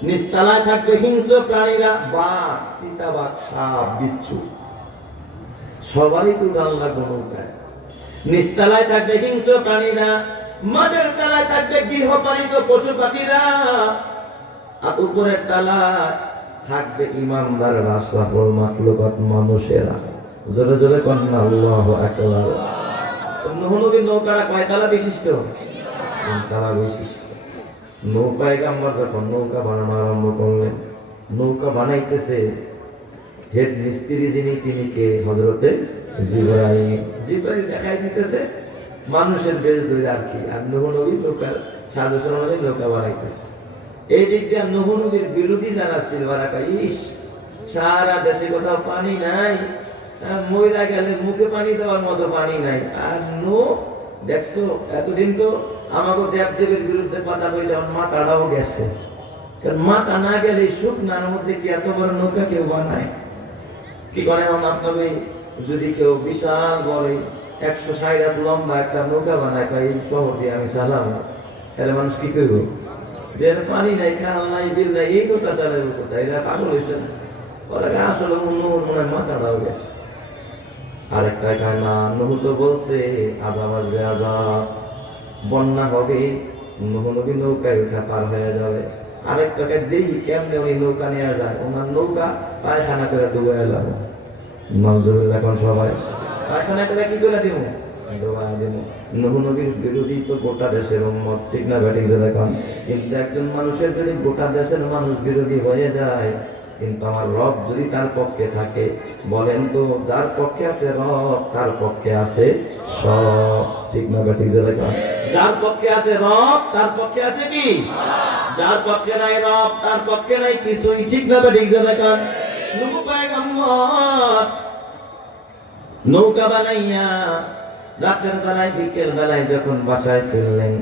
নিচতলায় থাকবে হিংস্র প্রাণীরা, বাঘ, চিতাবাঘ, সাপ, বিচ্ছু, সবাই তো আল্লাহ নৌকায়। নিচতলায় থাকবে হিংস্র প্রাণীরা, মাঝের তলায় থাকবে গৃহপালিত পশু পাখিরা, আর উপরের তলায় থাকবে ইমানদার আশরাফুল মাখলুকাত মানুষেরা। জোরে জোরে কন্যা আল্লাহু আকবার। নূহ নবীর নৌকাটা কয় তলা বিশিষ্ট? 3 তলা বিশিষ্ট। পয়গম্বর যখন নৌকা বানানো আরম্ভ করলেন, নৌকা বানাইতেছে হেড মিস্ত্রি যিনি, তিনি কে? হযরতে জিবরাইল। জিবরাইল দেখাই দিতেছে মানুষের বেশ ধরে আর কি, আর নূহ নবী নৌকার সাজেশন অনুযায়ী নৌকা বানাইতেছে। এই দিক দিয়ে নূহ নবীর বিরোধী যারা ছিল, ওরা কয়, ইস, সারা দেশে কোথাও পানি নাই, মহিলা গেলে মুখে পানি দেওয়ার মতো পানি নাই। আর নূহ, দেখছো এতদিন তো আমাকে দেবদেবের বিরুদ্ধে কথা বলে যখন মাথাটাও গেছে, কারণ মাথা না গেলে শুকনার মধ্যে কি এত বড় নৌকা কেউ বানায়? কি করে আমার তবে যদি কেউ বিশাল বড় 160 হাত লম্বা একটা নৌকা বানায়, তাই শহর দিয়ে আমি চালাম, তাহলে মানুষ কি করবো? যে পানি নাই, খাল নাই, বিল নাই, এই নৌকা চালাবো কোথায়? এরা পাগল হয়েছে। ওরা আসলে মনে হয় মাথাটাও গেছে। আরেকটা খায় না, নূহ তো বলছে আযাব আসবে, আযাব, বন্যা হবে, নূহ নবী নৌকায় উঠে পার হয়ে যাবে। আরেকটাকে দেখি কেমনে ওই নৌকা নিয়ে যায়, ওনার নৌকা পায়খানা করে ডুবে এলাম। নজরুল্লাহ এখন সবাই পায়খানা করে কি করে দিব? ডুবাই দিব। নূহ নবীর বিরোধী তো গোটা দেশের উম্মত, ঠিক না ব্যাটিং দেখান। কিন্তু একজন মানুষের যদি গোটা দেশের মানুষ বিরোধী হয়ে যায়, কিন্তু আমার রব যদি তার পক্ষে থাকে, বলেন তো, যার পক্ষে আছে রব, তার পক্ষে আছে সব, ঠিক না ব্যাটিং দেখান। যার পক্ষে আছে রব, তার পক্ষে আছে কি? যার পক্ষে নাই রব, তার পক্ষে নাই কিছুই, ঠিক না ব্যাটিং দেখান। নূহ পয়গম্বর নৌকা বানাইয়া রাতের বেলায়, বিকেল বেলায় যখন বাসায় ফিরলেন,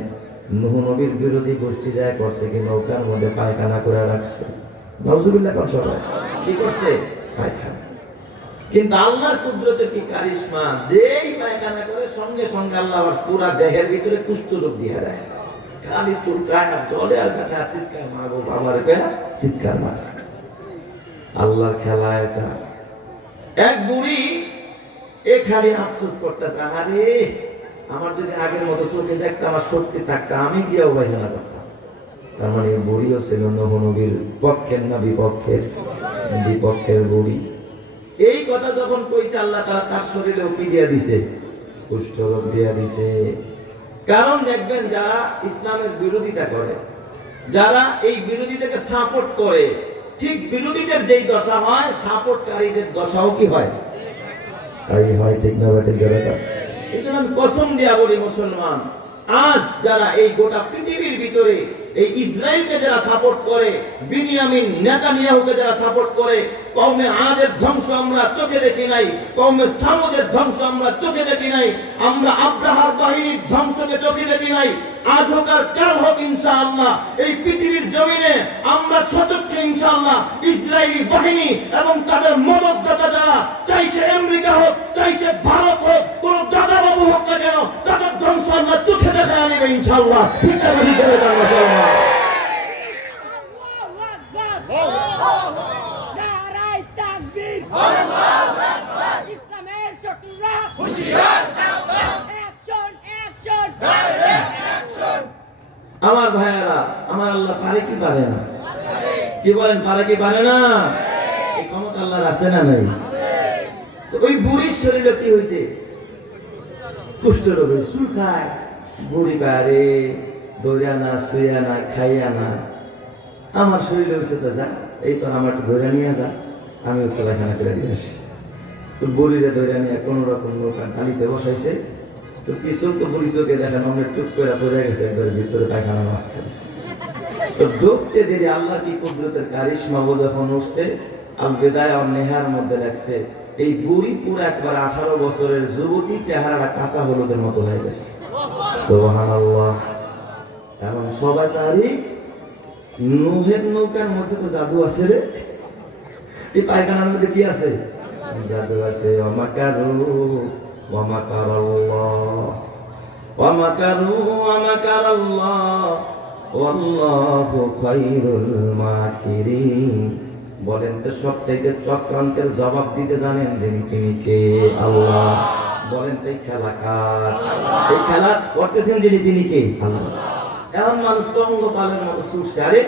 নূহ নবীর বিরোধী গোষ্ঠী যায় করছে কি, নৌকার মধ্যে পায়খানা করে রাখছে। নাউজুবিল্লাহ কোন সবাই কি করছে? পায়খানা। কিন্তু আল্লাহর কুদরতের কি কারিশমা, যেই পায়খানা করে সঙ্গে সঙ্গে আল্লাহ আবার পুরা দেহের ভিতরে কুষ্ঠ রোগ দিয়ে দেয়। খালি চুলকায় আর জলে আর ব্যথা, চিৎকার মারবো, বাবার পেলা চিৎকার মার। আল্লাহর খেলা এটা। এক বুড়ি এখানে আফসোস করতেছে, আরে আমার যদি আগের মতো চোখে দেখতে আমার শক্তি থাকতো, আমি গিয়েও পায়খানা করতাম। তার মানে বুড়িও ছিল নূহ নবীর পক্ষের না বিপক্ষের? বিপক্ষের বুড়ি। এই কথা যখন কইছে, আল্লাহ তাআলা তার শরীরেও কি দিয়া দিছে? কুষ্ঠ রোগ দিয়া দিছে। কারণ দেখবেন, যারা ইসলামের বিরোধিতা করে, যারা এই বিরোধীদেরকে সাপোর্ট করে, ঠিক বিরোধীদের যেই দশা হয়, সাপোর্টকারীদের দশাও কি হয়? তাই হয়, ঠিক না ব্যাটিং দরকার। এই জন্য আমি কসম দিয়া বলি, মুসলমান, আজ যারা এই গোটা পৃথিবীর ভিতরে এই ইসরায়েলকে যারা সাপোর্ট করে, বিনিয়ামিন নেতানিয়াহুকে যারা সাপোর্ট করে, কওমে আদের ধ্বংস আমরা চোখে দেখি নাই, কওমে সামুদের ধ্বংস আমরা চোখে দেখি নাই, আমরা আব্রাহার বাহিনীর ধ্বংসকে চোখে দেখি নাই। আজ হোক আর কাল হোক ইনশাআল্লাহ এই পৃথিবীর জমিনে আমরা সচক্ষে ইনশাআল্লাহ ইসরায়েলি বাহিনী এবং তাদের মদতদাতা যারা, চাইছে আমেরিকা হোক, চাইছে ভারত হোক, কোন দাদা বাবু হোক না কেন, তাদের ধ্বংস আল্লাহ চোখে দেখা আনবে ইনশাআল্লাহ। ঠিক আছে, করে দেন মাশাআল্লাহ। নারায়ে তাকবীর, আল্লাহু আকবার, ইসলামের শত্রুরা হুঁশিয়ার, সাবধান, অ্যাকশন অ্যাকশন, ডাইরেক্ট অ্যাকশন। আমার ভাইয়েরা, আমার আল্লাহ পারে কি পারে না? কি বলেন, পারে কি পারে না? এই ক্ষমতা আল্লাহর আছে না নাই? তো ওই বুড়ির শরীরে কি হয়েছে? কুষ্ঠ রোগ, চুল খায়, বুড়ি পারে দৌড়া না, শুয়া না, খাইয়া না। আমার শরীরে হয়েছে তো যা, এই তো আমার একটু ধরে নিয়ে যা, আমি একটু পায়খানা করে দিয়ে আসি। তো বুড়িরে ধরে নিয়ে কোন রকম নৌকা ডালিতে বসাইছে, তো কিছু তো বুড়ি চোখে দেখেন অনেক টুক করে পড়ে গেছে একবার ভিতরে পায়খানা মাঝখানে। তো ঢুকতে দেরি আল্লাহ কি কুদরতের কারিশমা ও যখন উঠছে, আল বেদায়া ওয়ান নেহার মধ্যে রাখছে, এই বুড়ি পুরো একবার 18 বছরের যুবতী, চেহারাটা কাঁচা হলুদের মতো হয়ে গেছে। সুবহানাল্লাহ। এখন সবাই তারি নুহের নৌকার মধ্যে তো জাদু আছে রে, এই পায়খানার মধ্যে কি আছে? জাদু আছে। ওয়ামাকারু ওয়ামাকারাল্লাহ, ওয়ামাকারু ওয়ামাকারাল্লাহ ওয়াল্লাহু খায়রুল মাকিরিন। বলেন তো সবচাইতে চক্রান্তের জবাব দিতে জানেন যিনি কে? আল্লাহ। বলেন তো এই খেলা কার? এই খেলা করতেছেন তিনি কে? আল্লাহ। এমন মানুষ পঙ্গপালের মতো ছুটছে, আরে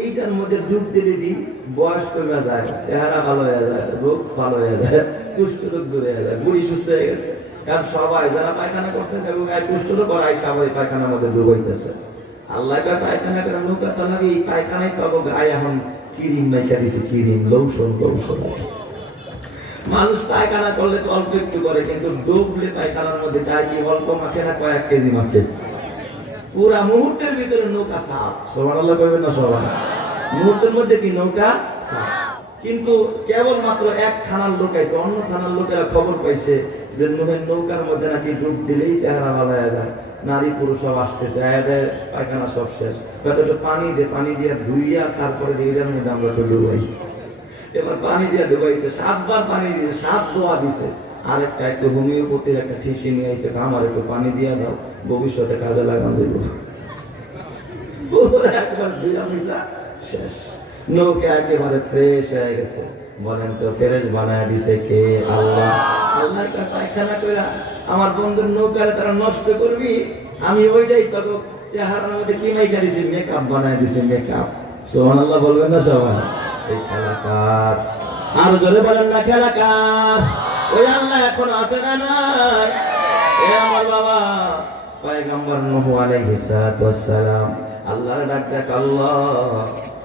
এইটার মধ্যে ডুব দিলে দিই বয়স কমে যায়, চেহারা ভালো হয়ে যায়, রোগ ভালো হয়ে যায়, কুষ্ঠ রোগ দূরে হয়ে যায়, বুড়ি সুস্থ হয়ে গেছে। কারণ সবাই যারা পায়খানা করছেন এবং কুষ্ঠ রোগ করাই সবাই পায়খানার মধ্যে ডুবাইতেছে। আল্লাহ পায়খানা করে নৌকা তালাবি, এই পায়খানায় পাবো গায়ে এখন কিরিম মেখা দিছে, কিরিম লৌসন লৌসন। মানুষ পায়খানা করলে তো অল্প একটু করে, কিন্তু ডুবলে পায়খানার মধ্যে গায়ে কি অল্প মাখে না, কয়েক কেজি মাখে। পুরা মুহূর্তের ভিতরে নৌকা সাফ। সুবহানাল্লাহ কইবেন না সবাই? মুহূর্তের মধ্যে কি নৌকা সাফ। কিন্তু কেবলমাত্র এক থানার লোক আছে, অন্য থানার লোকেরা খবর পাইছে যে নুহের নৌকার মধ্যে নাকি ডুব দিলেই চেহারা ভালো হয়ে যায়, নারী পুরুষ সব আসতেছে, আয়াদের পায়খানা সব শেষ, কতটা পানি দিয়ে ধুইয়া তারপরে যেটার মধ্যে আমরা তো ডুবাই। এবার পানি দিয়ে ডুবাইছে, 7 বার পানি দিয়ে 7 দোয়া দিছে। আরেকটা একটু হোমিওপ্যাথির একটা ঠিসি নিয়ে আইছে, আমার একটু পানি দিয়ে দাও, ভবিষ্যতে কাজে লাগানো যাইব। একবার ধুইয়া মিশা শেষ, নৌকা একেবারে ফ্রেশ হয়ে গেছে। বলেন তো ফ্রেশ বানায় দিছে কে? আল্লাহ। আল্লাহর পায়খানা কইরা আমার বন্ধুর নৌকারে তারা নষ্ট করবি, আমি ওইটাই তবে চেহারার মধ্যে কি মাইকা দিছি, মেকআপ বানায় দিছে, মেকআপ। সুবহানাল্লাহ বলবেন না সবাই? এই খেলা কার? আর জোরে বলেন না, খেলা কার? ওই আল্লাহ এখন আছে না নাই? এ আমার বাবা পয়গম্বর নূহ আলাইহিস সালাতু ওয়াস সালাম আল্লাহর ডাক, আল্লাহ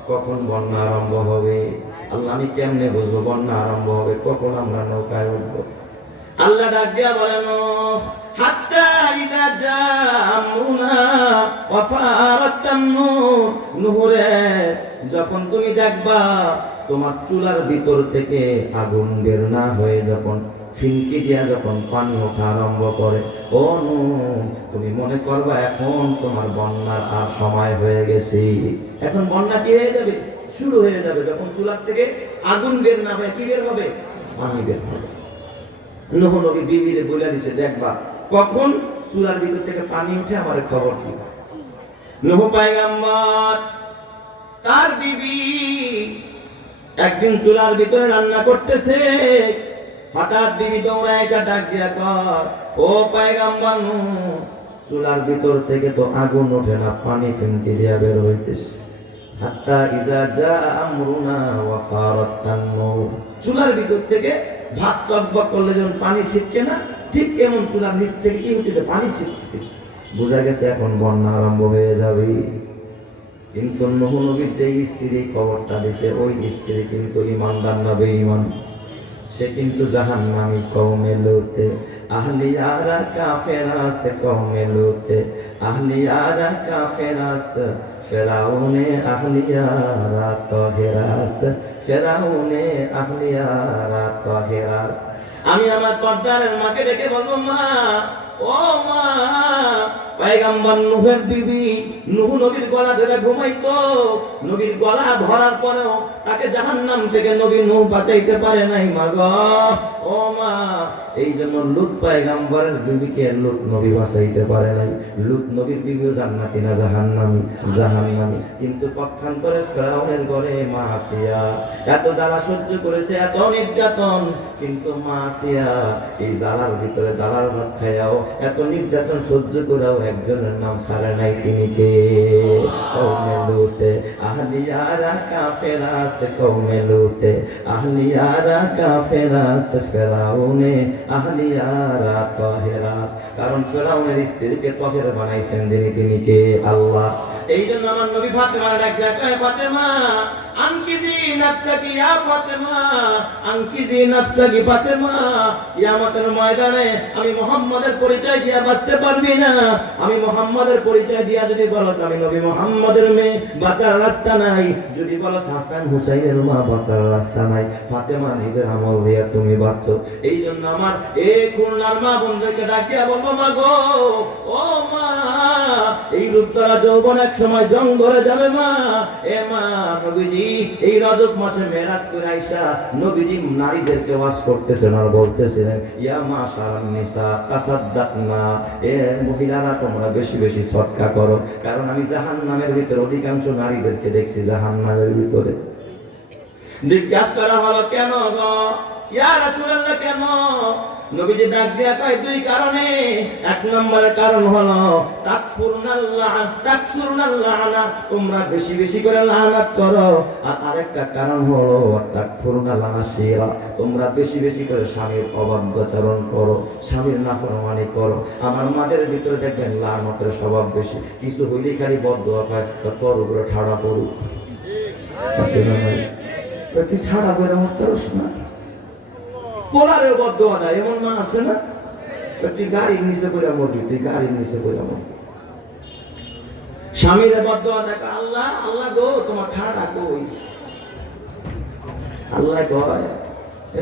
কখন বন্যা আরম্ভ হবে? আল্লাহ আমি কেমনে বুঝবো বন্যা আরম্ভ হবে, কখন আমরা নৌকায় উঠবো? আল্লাহ ডাক দিয়া বলেন, হাত্তা ইযা জা আমরুনা ওয়া ফারাতান নূর, নূহ রে যখন তুমি দেখবা তোমার চুলার ভিতর থেকে আগুন বের না হয়ে যখন ফিনকি দিয়া যখন পানি ওঠা আরম্ভ করে, ও নূহ তুমি মনে করবা এখন তোমার বন্যার আর সময় হয়ে গেছে। এখন বন্যা কি হয়ে যাবে? শুরু হয়ে যাবে। যখন চুলার থেকে আগুন বের না হয়, কি বের হবে? পানি বের হবে। নূহ নবী বিবিরে বলে দিছে, দেখবা কখন চুলার ভিতর থেকে পানি উঠে আমার খবর কি। নূহ পয়গম্বর তার বিবি একদিন চুলার ভিতরে রান্না করতেছে, হঠাৎ বিবি দৌড়ায় এসে ডাক দিয়া কর, ও পয়গম্বর নূহ চুলার ভিতর থেকে তো আগুন ওঠে না, পানি ফিনকি দিয়া বের হইতেছে। হাত্তা ইযা জা আমরুনা ওয়া ফারাতান নূর, চুলার ভিতর থেকে ভাত টকবক করলে যখন পানি ছিটকে না, ঠিক এমন চুলার নিচ থেকে কি হইতেছে? পানি ছিটতেছে। বোঝা গেছে এখন বন্যা আরম্ভ হয়ে যাবে। কিন্তু নূহ নবীর যে স্ত্রী খবরটা দিছে, ওই স্ত্রী কিন্তু ইমানদার না বেঈমান, সে কিন্তু জাহান্নামী কওমে লূতে, আহলিয়ারা কাফেরাস্ত কওমে লূতে, আহলিয়ারা কাফেরাস্ত ফেরাউনে আহলিয়ারা তহেরাস্ত, ফেরাউনে আহলিয়ারা তহেরাস্ত। আমি আমার পর্দারের মাকে ডেকে বলবো, মা, ও মা, পয়গম্বর নূহের বিবি নূহ নবীর গলা ধরে ঘুমাইতো, নবীর গলা ধরার পরেও তাকে জাহান্নাম থেকে নবী নূহ বাঁচাইতে পারে নাই। মা গো, ও মা, এই জন্য লূত পয়গম্বরের বিবিকে লূত নবী বাঁচাইতে পারে নাই। লূত নবীর বিবিও জান্নাতি না জাহান্নামী? জাহান্নামী। কিন্তু পক্ষান্তরে ফেরাউনের ঘরে মা আসিয়া এত জ্বালা সহ্য করেছে, এত নির্যাতন, কিন্তু মা আসিয়া এই জ্বালার ভিতরে জ্বালার ভাত খাইয়াও, এত নির্যাতন সহ্য করেও একজনের নাম সারে নাই। তিনি কে? কওমে লূতে আহলিয়ারা কাফেরাস্ত, কওমে লূতে আহলিয়ারা কাফেরাস্ত, ফেরাউনে আহলিয়ারা তাহেরাস্ত। কারণ ফেরাউনের স্ত্রীকে তাহের বানাইছেন যিনি, তিনি কে? আল্লাহ। এই জন্য আমার নবী ফাতেমার ডাক দেয়, ফাতেমা আনকিজি নাফসাকি ইয়া ফাতেমা, আনকিজি নাফসাকি ফাতেমা, কিয়ামতের ময়দানে আমি মুহাম্মাদের পরিচয় দিয়া বাঁচতে পারবি না। আমি মুহাম্মাদের পরিচয় দিয়া যদি বলো আমি নবী মুহাম্মাদের মেয়ে, বাঁচার রাস্তা নাই। যদি বলো হাসান হুসাইনের মা, বাঁচার রাস্তা নাই। ফাতেমা নিজের আমল দিয়া তুমি বাঁচো। এই জন্য আমার এই খুলনার মা বোনদেরকে ডাকিয়া বলবো, মা গো, ও মা, এই রূপতলা যৌবন এক সময় জং ধরে যাবে মা। এ মা, নবীজি এই রজব মাসে মেরাজ করে আইসা নবীজি নারীদেরকে ওয়াজ করতেছেন আর বলতেছিলেন, ইয়া মাশারান নিসা তাসাদদাকনা, এ মহিলারা তোমরা বেশি বেশি সদকা করো। কারণ আমি জাহান্নামের ভিতরে অধিকাংশ নারীদেরকে দেখছি জাহান্নামের ভিতরে। জিজ্ঞাসা করা হলো, কেন গো ইয়া রাসূলুল্লাহ, কেন? নবীজি ডাক দিয়া কয়, দুই কারণে। এক নম্বরের কারণ হলো তাকফুরুনাল্লাহ, তোমরা বেশি বেশি করে লানাত করো। আর আরেকটা কারণ হলো তাকফুরুনাল্লাহ, তোমরা বেশি বেশি করে স্বামীর অবাধ্যচরণ করো, স্বামীর নাফরমানি করো। আমার মাদের ভিতরে দেখবেন লানতের স্বভাব বেশি, কিছু হইলে খালি বদদোয়া পায়, তোর উপরে ঠাড়া পড়ুক। তুই ঠাড়া করে মরতে পারস না, পোলারে বদদোয়া দেয়, এমন মা আছে না? তুই গাড়ির নিচে করে মরবি, তুই গাড়ির নিচে করে মরবি। স্বামীরে বদদোয়া দেখো, আল্লাহ আল্লাহ গো তোমার ঠাড়া কই? আল্লাহ কয়,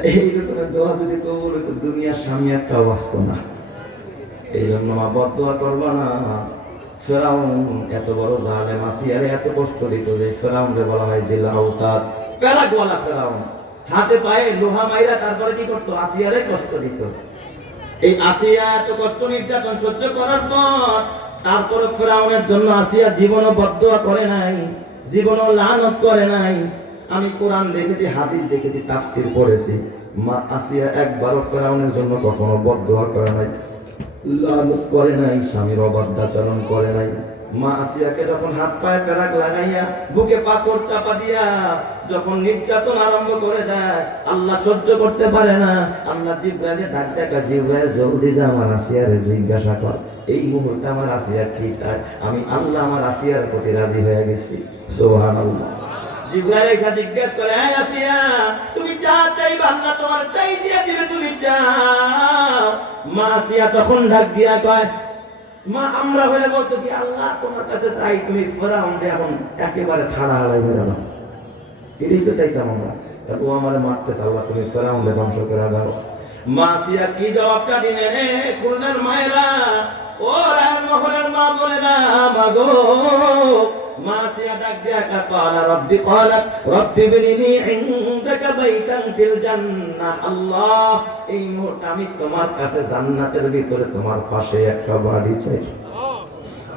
এই রকমের দোয়া যদি কবুল হতো দুনিয়ার স্বামী একটাও বাঁচত না। এই জন্য মা বদদোয়া করবা না। ফেরাউন এত বড় জালেম, আসিয়ারে এত কষ্ট দিত যে ফেরাউনরে বলা হয় জিল আওতাদ, প্যারাগওয়ালা ফেরাউন। হাতে পায়ে লোহা মাইরা তারপরে কি করতো? আসিয়ারে কষ্ট দিত। এই আসিয়া এত কষ্ট নির্যাতন সহ্য করার পর তারপরে ফেরাউনের জন্য আসিয়া জীবনও বদদোয়া করে নাই, জীবনও লানত করে নাই। আমি কোরআন দেখেছি, হাদিস দেখেছি, তাফসীর পড়েছি, মা আসিয়া একবারও ফেরাউনের জন্য কখনো বদদোয়া করে নাই, লানত করে নাই, স্বামীর অবাধ্যাচরণ করে নাই। মা আসিয়াকে যখন হাত পায়ে প্যারাক লাগাইয়া বুকে পাথর চাপা দিয়া যখন নির্যাতন আরম্ভ করে দেয়, আল্লাহ সহ্য করতে পারে না। আল্লাহ জিবরাইলকে ডাক দেখা, জিবরাইল জলদি যা আমার আসিয়ারে জিজ্ঞাসা কর এই মুহূর্তে আমার আসিয়া কি চায়। আমি আল্লাহ আমার আসিয়ার প্রতি রাজি হয়ে গেছি। সুবহানাল্লাহ। জিবরাইল এসে জিজ্ঞাসা করে, এই আসিয়া তুমি যা চাইবা আল্লাহ তোমার তাই দিয়ে দিবে, তুমি চাও। মা আসিয়া তখন ডাক দিয়া কয়, মা আমরা হলে বলতো কি, আল্লাহ তোমার কাছে চাই তুমি ফেরাউনকে এখন একেবারে ঠাড়া হালাই বেরানো, এটাই তো চাইতাম আমরা। ও আমার মারতে আল্লাহ তুমি ফেরাউনকে ধ্বংস করে দাও। মা আসিয়া কি জবাবটা দিলে রে খুলনার মায়েরা, ও রামমোহনের মা বলে না, মাগো মা আসিয়া ডাক দিয়া কালা রব্বি, ক্বালাত রব্বি বিনি ইনদাকা বাইতান ফিল জান্নাহ। আল্লাহ এই মুহূর্তে আমি তোমার কাছে জান্নাতের ভিতরে তোমার পাশে একটা বাড়ি চাই।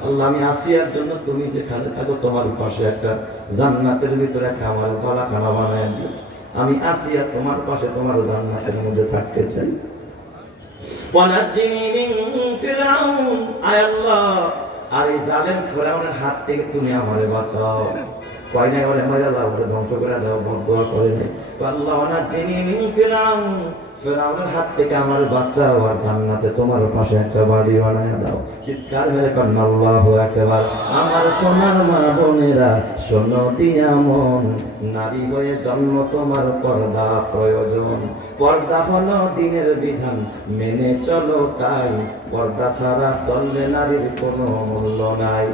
আল্লাহ আমি আসিয়ার জন্য তুমি যেখানে থাকো তোমার পাশে একটা জান্নাতের ভিতরে একটা আমার বালাখানা বানায় দিও। আমি আসিয়া তোমার পাশে তোমার জান্নাতের মধ্যে থাকতে চাই। ওয়ানাজিনি মিন ফিরাউন, আয় আল্লাহ আর এই জালেম ফেরাউনের হাত থেকে তুমি আমারে বাঁচাও। কয় নাই ওরে মারা দাও, ওরে ধ্বংস করে দাও, বদদোয়া করে নাই। আল্লাহ ওয়ানাজিনি মিন ফিরাউন, ফেরাউনের হাত থেকে আমার বাঁচাও, আর জান্নাতে তোমার পাশে একটা বাড়ি বানায় দাও। চিৎকার মেরে কন্যা আল্লাহু আকবার। আমার সোনার মা বোনেরা শোনো দিয়া মন, নারী হয়ে জন্ম তোমার পর্দা প্রয়োজন। পর্দা হলো দিনের বিধান, মেনে চলো তাই। পর্দা ছাড়া চললে নারীর কোনো মূল্য নাই।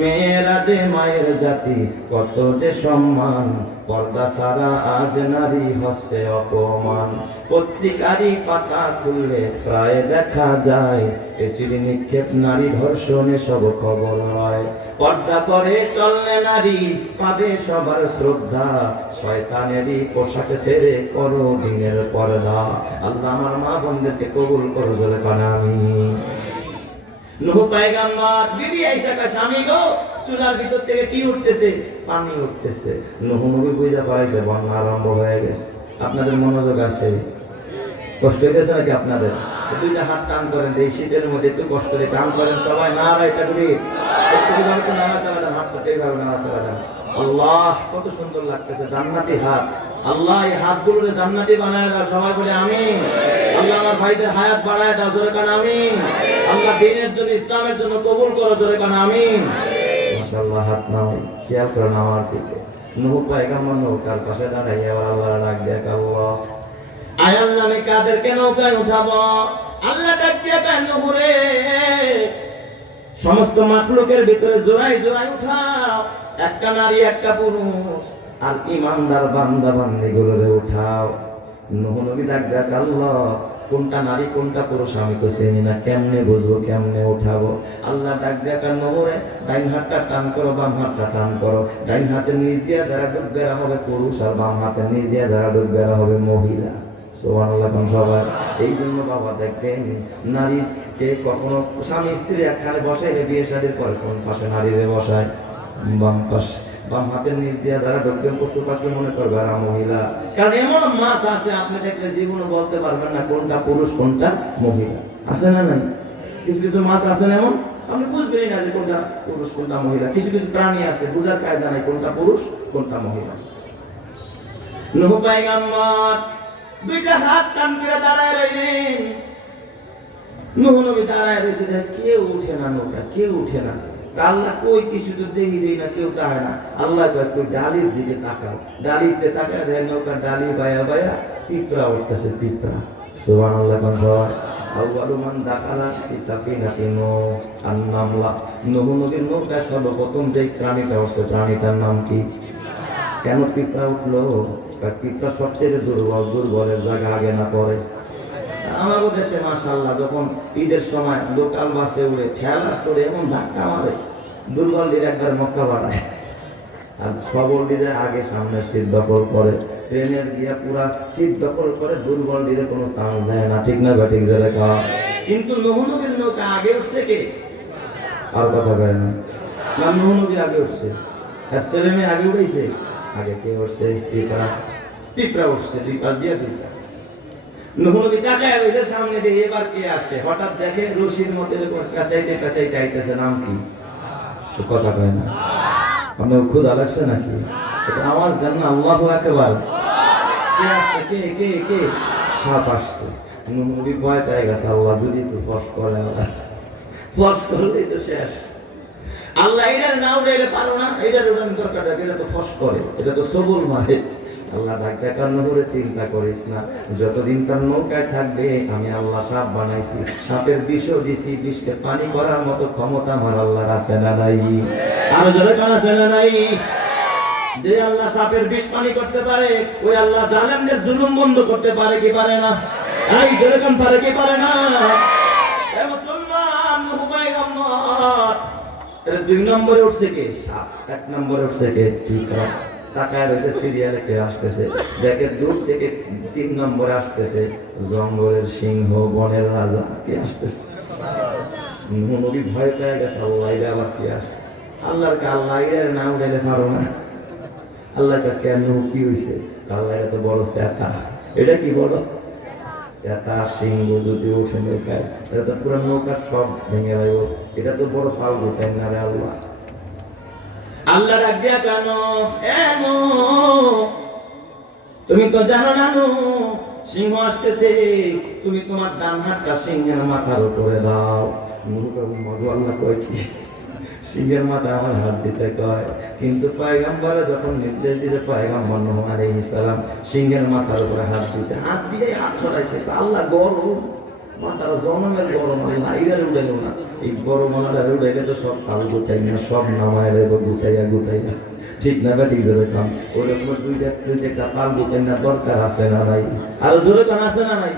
মেয়েরা যে মায়ের জাতি, কত যে সম্মান। পর্দা ছাড়া আজ নারী হচ্ছে অপমান। পত্রিকারই পাতা খুললে প্রায় দেখা যায়, এসিড নিক্ষেপ, নারী ধর্ষণে সব খবর হয়। পর্দা করে চললে নারী পাবে সবার শ্রদ্ধা। শয়তানেরই পোশাক ছেড়ে করো দিনের পর্দা। আল্লাহ আমার মা বোনদেরকে কবুল করো, বলে আমিন। নূহ পয়গম্বর বিবি আয়েশাকে স্বামী গো, চুলার ভিতর থেকে কি উঠতেছে? পানি উঠতেছে। নূহ নবী বুঝা পাইছে বন্যা আরম্ভ হয়ে গেছে। আপনাদের মনোযোগ আছে? কষ্ট হয়েছে নাকি আপনাদের? দুইটা হাত টান করেন, এই শীতের মধ্যে একটু কষ্ট করে টান করেন সবাই। না রাইটা করি একটু নাড়াচাড়া, হাতটা এইভাবে নাড়াচাড়া দেন। আল্লাহ কত সুন্দর লাগতেছে, জান্নাতি হাত। আল্লাহ এই হাতগুলোরে জান্নাতি বানায় দাও, সবাই বলে আমিন। আল্লাহ আমার ভাইদের হায়াত বাড়ায় দাও, জোরে কান আমিন। আল্লাহ দ্বীনের জন্য, ইসলামের জন্য কবুল করো, জোরে কান আমিন। মাশাআল্লাহ, হাত নাও, খেয়াল করেন আমার দিকে। নূহ পয়গম্বর নৌকার পাশে দাঁড়াইয়া আল্লাহ ডাক দেয়, আল্লাহ আয় আল্লাহ আমি কাদেরকে নৌকায় উঠাবো? আল্লাহ ডাক দিয়ে কয়, নূহ রে সমস্ত মাখলুকের ভিতরে জোড়ায় জোড়ায় উঠাও, একটা নারী একটা পুরুষ, আর ইমানদার বান্দা বান্দীগুলোরে উঠাও। নূহ নবী ডাক দেয়, আল্লাহ কোনটা নারী কোনটা পুরুষ আমি তো চিনি না, কেমনে বুঝবো, কেমনে উঠাবো? আল্লাহ ডাক দেয়, নূহ রে ডাইন হাতটা টান করো, বাম হাতটা টান করো। ডাইন হাতে নিচ দিয়ে যারা ডুববে হবে পুরুষ, আর বাম হাতে নিচ দিয়ে যারা ডুববে হবে মহিলা। সুবহানাল্লাহ সবাই। এই জন্য বাবা দেখবেন নারীকে কখনো স্বামী স্ত্রী একখানে বসাইলে বিয়ে শাদীর পরে কোন পাশে নারীরে বসায়? বাম পাশে। বাম হাতের নিচ দিয়ে যারা ঢুকবেন পশু পাখি মনে করবে আর মহিলা। কারণ এমন মাছ আছে আপনি দেখলে জীবনে বলতে পারবেন না কোনটা পুরুষ কোনটা মহিলা। আছে না নাই? কিছু কিছু মাছ আছে না এমন, আপনি বুঝবেনই না যে কোনটা পুরুষ কোনটা মহিলা। কিছু কিছু প্রাণী আছে বুঝার কায়দা নাই কোনটা পুরুষ কোনটা মহিলা। নূহ পয়গম্বর দুইটা হাত টান করে দাঁড়ায় রইলেন। নূহ নবী দাঁড়ায় রয়েছে, কেউ উঠে না নৌকা, কেউ উঠে না। আল্লাহ কই কিছু তো দেখি দেই না, কেউ তাকায় না। আল্লাহ কই ডালির দিকে তাকাও। ডালিতে তাকায় দেয় নৌকা ডালি বায়া বায়া পিঁপড়া উঠতেছে, পিঁপড়া। সুবহানাল্লাহ সবাই। আউয়ালু মান দাখালা ফি সাফিনাতি নূহ আন-নামলা। নূহ নবীর নৌকায় সর্বপ্রথম যে প্রাণীটা উঠছে, প্রাণীটার নাম কি? কেন পিঁপড়া উঠলো? পিঁপড়া সবচেয়ে দুর্বলের জায়গা আগে না পড়ে। আমাদের দেশে মাশাআল্লাহ যখন ঈদের সময় লোকাল বাসে উড়ে ঠেলা চড়ে এমন ধাক্কা মারে, দুর্বলদের একবার মক্কা বাড়ায়, আর সবলদের আগে সামনে সিট দখল করে। ট্রেনের গিয়া পুরা সিট দখল করে, দুর্বলদের কোনো চান্স দেয় না। ঠিক না বা ঠিক যে লেখা? কিন্তু নূহ নবীর নৌকা আগে উঠছে কে? আর কথা বলে না, নূহ নবী আগে উঠছে, আর ছেলে মেয়ে আগে উঠেছে। আগে কে উঠছে? পিঁপড়া। পিঁপড়া উঠছে দুই পাশ দিয়ে দুইটা। নূহ নবী তাকায় রয়েছে সামনে দিয়ে, এবার কে আসে? হঠাৎ দেখে রশির মতো কাছাইতে কাছাইতে আইতেছে। নাম কি? তো কথা কয় না। আপনার ক্ষুধা লাগছে নাকি? আওয়াজ দেন না, আল্লাহু আকবার। কে আসছে? কে কে কে? সাপ আসছে। নূহ নবী ভয় পেয়ে গেছে, আল্লাহ যদি তো ফস করে, ফস করলেই তো শেষ। আল্লাহ এটার না উঠে পারো না, এটার উঠান দরকার, এটা তো ফস করে, এটা তো সবল মারে। আল্লাহ ডাক দেখার নহরে চিন্তা করিস না, যতদিন তার নৌকায় থাকবে আমি আল্লাহ সাপ বানাইছি, সাপের বিষও দিছি, বিষকে পানি করার মতো ক্ষমতা আমার আল্লাহর আছে না নাই? আর জোরে কান আছে না নাই? যে আল্লাহ সাপের বিষ পানি করতে পারে, ওই আল্লাহ জালেমদের জুলুম বন্ধ করতে পারে কি পারে না? এই জোরে কান পারে কি পারে না? এ মুসলমান, নূহ পয়গম্বর তাহলে 2 নম্বরে উঠছে কে? সাপ। 1 নম্বরে উঠছে কে? পিঁপড়া। তাকায় রয়েছে সিরিয়ালে কে আসতেছে, দেখে দূর থেকে 3 নম্বরে আসতেছে জঙ্গলের সিংহ, বনের রাজা। কে আসতেছে? নূহ নবী ভয় পেয়ে গেছে, আল্লাহ এরা আবার কি আসে? আল্লাহর কে আল্লাহ এর নাম গেলে পারো না। আল্লাহ কেন কি হয়েছে? আল্লাহ এটা তো বড় চেতা। এটা কি বড় চেতা? সিংহ যদি ওঠে নৌকায়, এটা তো পুরো নৌকার সব ভেঙে যাইব। এটা তো বড় পাল তাই না রে আল্লাহ? আল্লাহ ডাক দিয়া কেন? তুমি তো জানো না সিংহ আসতেছে, তুমি তোমার ডান হাতটা সিংহের মাথার উপরে দাও। নূহ কয় মধু আল্লাহ কয় কি সিংহের মাথা আমার হাত দিতে কয়, কিন্তু পয়গম্বরে যখন নির্দেশ দিয়েছে পয়গম্বর নূহ আলাইহিস সালাম সিংহের মাথার উপরে হাত দিয়েছে, হাত দিয়ে হাত ছড়াইছে। আল্লাহ গরম মাথার জনমের গরম আল্লাহ এইবার উড়াইল না, এই গরম আল্লাহ উড়াইলে তো সব তাল গুটাই না, সব নামায় গুটাইয়া ঠিক না বা ঠিক ধরে কাম ওরকম দুইটা পাল গুটাই না দরকার আছে না নাই? আর জোরে কান আছে না নাই?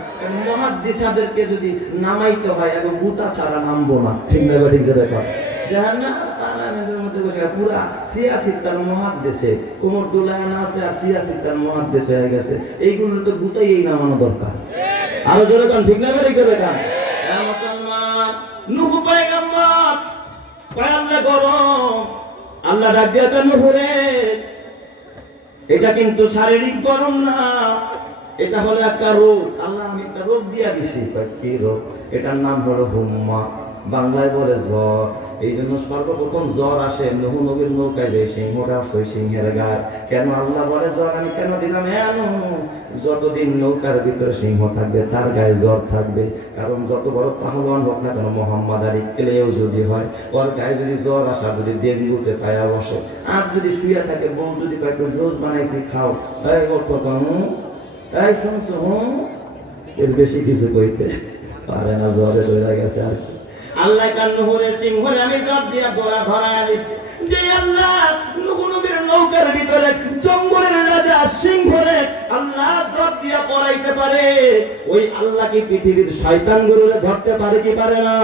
মুহাদ্দিসদেরকে যদি নামাইতে হয় এবং গুতা ছাড়া নামবো না, ঠিক না বা ঠিক ধরে কাম জাহান্নাম তার মধ্যে পুরা সিয়াসিতার মুহাদ্দিসে কোমর দুলায়না আছে আর সিয়াসিতার মুহাদ্দিস হয়ে গেছে, এইগুলো তো গুতাই এই নামানো দরকার। আর জোরে কান ঠিক না বা ঠিক ধরে কাম মুসলমান নূহ পয়গম্বর কয় আল্লাহ গরম, আল্লাহ ডাক দিয়া কেন ঘুরে, এটা কিন্তু শারীরিক গরম না, এটা হলো একটা রোগ। আল্লাহ আমি একটা রোগ দিয়া দিছি। কি রোগ? এটার নাম হলো হুম্মা, বাংলায় বলে জ্বর। এই জন্য সর্বপ্রথম জ্বর আসে নূহ নবীর নৌকায় যে সিংহটা আছে সিংহের গায়ে। কেন আল্লাহ বলে জ্বর আমি কেন দিলাম? যতদিন নৌকার ভিতরে সিংহ থাকবে তার গায়ে জ্বর থাকবে। কারণ যত বড় পাহলওয়ান হোক না কেন, মোহাম্মদ আলী কেলেও যদি হয়, ওর গায়ে যদি জ্বর আসা, যদি ডেঙ্গুতে পায়া বসে, আর যদি শুয়ে থাকে, বোন যদি কয়েকটা জোস বানাইছি খাও, এই ওঠো এই শুনছো এর বেশি কিছু কইতে পারে না, জ্বরে রয়ে গেছে। আর আল্লাহ কান নূহের সিংহরে আমি জব দিয়া ধরা দিছি যে আল্লাহ নূহ নবীর নৌকার ভিতরে জঙ্গলের রাজা সিংহরে আল্লাহ জব দিয়া পড়াইতে পারে, ওই আল্লাহ কি পৃথিবীর শয়তান গুলোরে ধরতে পারে কি পারে না?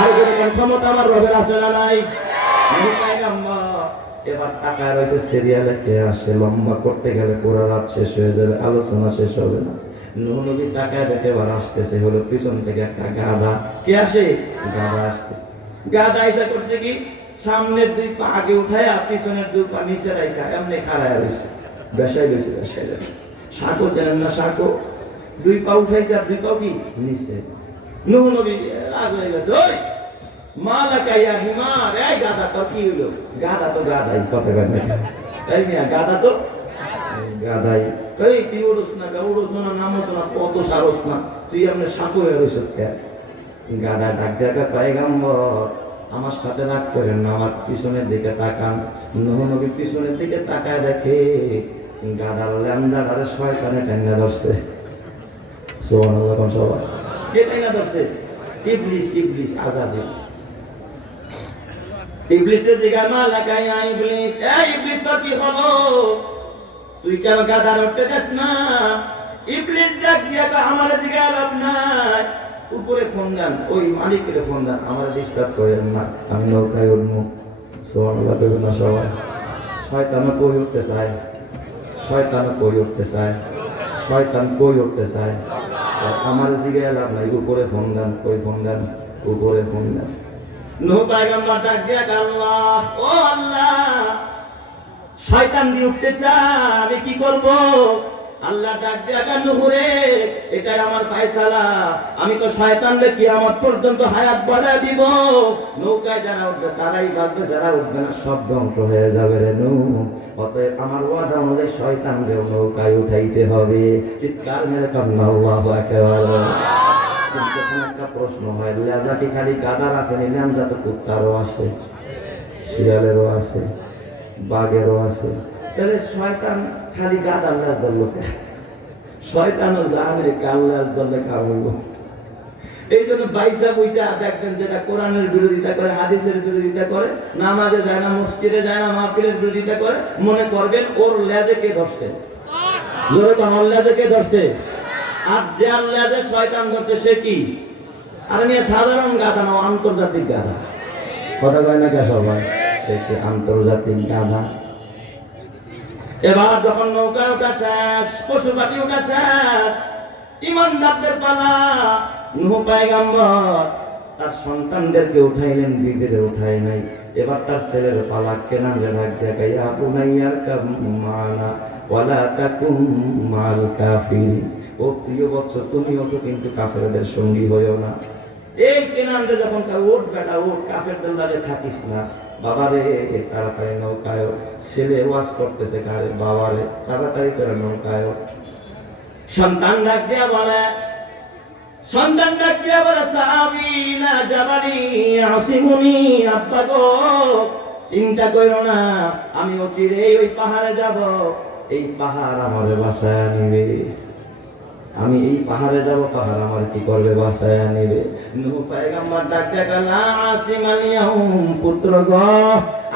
আর কোন ক্ষমতা আমার রবের আছে না নাই? এবার টাকা রয়েছে সিরিয়ালে কে আসে, লম্বা করতে গেলে পুরো রাত শেষ হয়ে যাবে, আলোচনা শেষ হবে না। নূহ নবী তাকায় দেখে এবার আসতেছে হলো পিছন থেকে একটা গাধা। কে আসে? গাধা আসতেছে। গাধা এসে করছে কি, সামনের দুই পা আগে উঠায় আর পিছনের দুই পা নিচে রাখা এমনি খাড়ায় রয়েছে, বেসাই রয়েছে। শাকো চেনেন না? শাকো দুই পা উঠাইছে আর দুই পাও কি নিচে। নূহ নবী রাগ হয়ে গেছে, ওই মালাকা ইয়া হিমার, এই গাধা তো কি হইলো? গাধা তো গাধাই, কথা বলেন এই মিয়া, গাধা তো গাধাই। কই তুই উড়োস না, উড়োস না, নামোস না, কত সারস না, তুই আপনার সাপো হয়ে রয়েছিস কেন? গাধা ডাক দেখা পয়গম্বর আমার সাথে রাগ করেন না, আমার পিছনের দিকে তাকান। নূহ নবী পিছনের দিকে তাকায় দেখে গাধার ল্যান্ডারে শয়তানে টেনে ধরছে। সুবহানাল্লাহ, সবাই কে টেনে ধরছে? ইবলিস। ইবলিস আজাজিল। ইবলিসের জিজ্ঞাসা মালাকা ইয়া ইবলিস, এই ইবলিস তোর কি হলো? তুই কেন গাধা উঠতে যাস না? ইবলিস ডাক দিয়া আমার জিজ্ঞাসা লাভ নাই, উপরে ফোন দেন, ওই মালিকের ফোন দেন, আমার ডিস্টার্ব করেন না, আমি নৌকায় উঠবো। সুবহানাল্লাহ, বলুন না সবাই। শয়তানও কই উঠতে চায়, শয়তানও কই উঠতে চায়, শয়তান কই উঠতে চায়, আমার জিজ্ঞাসা লাভ নাই, উপরে ফোন দেন, কই ফোন দেন, উপরে ফোন দেন। নূহ পয়গম্বর ডাক দিয়া আল্লাহ, ও আল্লাহ শয়তান দিয়ে উঠতে চায়, আমি কি করব? আল্লাহ ডাক দিয়া নূহ রে, এটাই আমার ফয়সালা, আমি তো শয়তানকে কিয়ামত পর্যন্ত হায়াত বাড়ায় দিব। নৌকায় যারা উঠবে তারাই বাঁচবে, যারা উঠবে না সব ধ্বংস হয়ে যাবে রে নূহ। অতএব আমার ওয়াদা অনুযায়ী শয়তানকেও নৌকায় উঠাইতে হবে। চিৎকার মেরে কান্না আল্লাহু আকবার। একটা প্রশ্ন হয়, লেজা কি খালি গাদার আছে? লেজা তো কুত্তারও আছে, শিয়ালেরও আছে, বাঘেরও আছে। তাহলে শয়তান খালি গাদার লেজ ধরলো? শয়তানও জানে কাল লেজ ধরলে খাবো। এই জন্য বাইসা বইসা দেখবেন যেটা কোরআনের বিরোধিতা করে, হাদিসের বিরোধিতা করে, নামাজে যায় না, মসজিদে যায় না, মাহফিলের বিরোধিতা করে, মনে করবেন ওর লেজে কে ধরছে? জোরে কোন, ওর লেজে কে ধরছে? আর যে লেজে শয়তান ধরছে সে কি? আর আমি সাধারণ গাধা না, আন্তর্জাতিক গাধা। কথা কয় না কে সবাই? সে কি আন্তর্জাতিক গাধা। এবার যখন নৌকা ওঠা শেষ, পশু পাখি ওঠা শেষ, ইমানদারদের পালা। নূহ পয়গম্বর তার সন্তানদেরকে উঠাইলেন, বিবিদের উঠাই নাই। এবার তার ছেলের পালা। কেনান যে ভাগ দেখাই, আবুনাইয়ার কামানা ওয়ালা তাকুম মাল কাফির, ও প্রিয় বৎস তুমিও তো কিন্তু কাফেরদের সঙ্গী হইও না। এই কেনানরে যখন ওঠ বেটা ওঠ, কাফেরদের লাগে থাকিস না। বাবারে তাড়াতাড়ি নৌকায়। ছেলে ওয়াজ করতেছে কারে? বাবারে তাড়াতাড়ি করে নৌকায়। সন্তান ডাক দিয়া বলে সাবিলা জাবালি আসিমুনি, আব্বা গো চিন্তা করো না, আমি অচিরেই ওই পাহাড়ে যাব, এই পাহাড় আমার বাসায় নিবে, আমি এই পাহাড়ে যাব, পাহাড় আমার কি করবে, বাসায় নেবে। নূহ পয়গম্বর ডাক দেয়া না আসিম আলিয়াহুম, পুত্র গো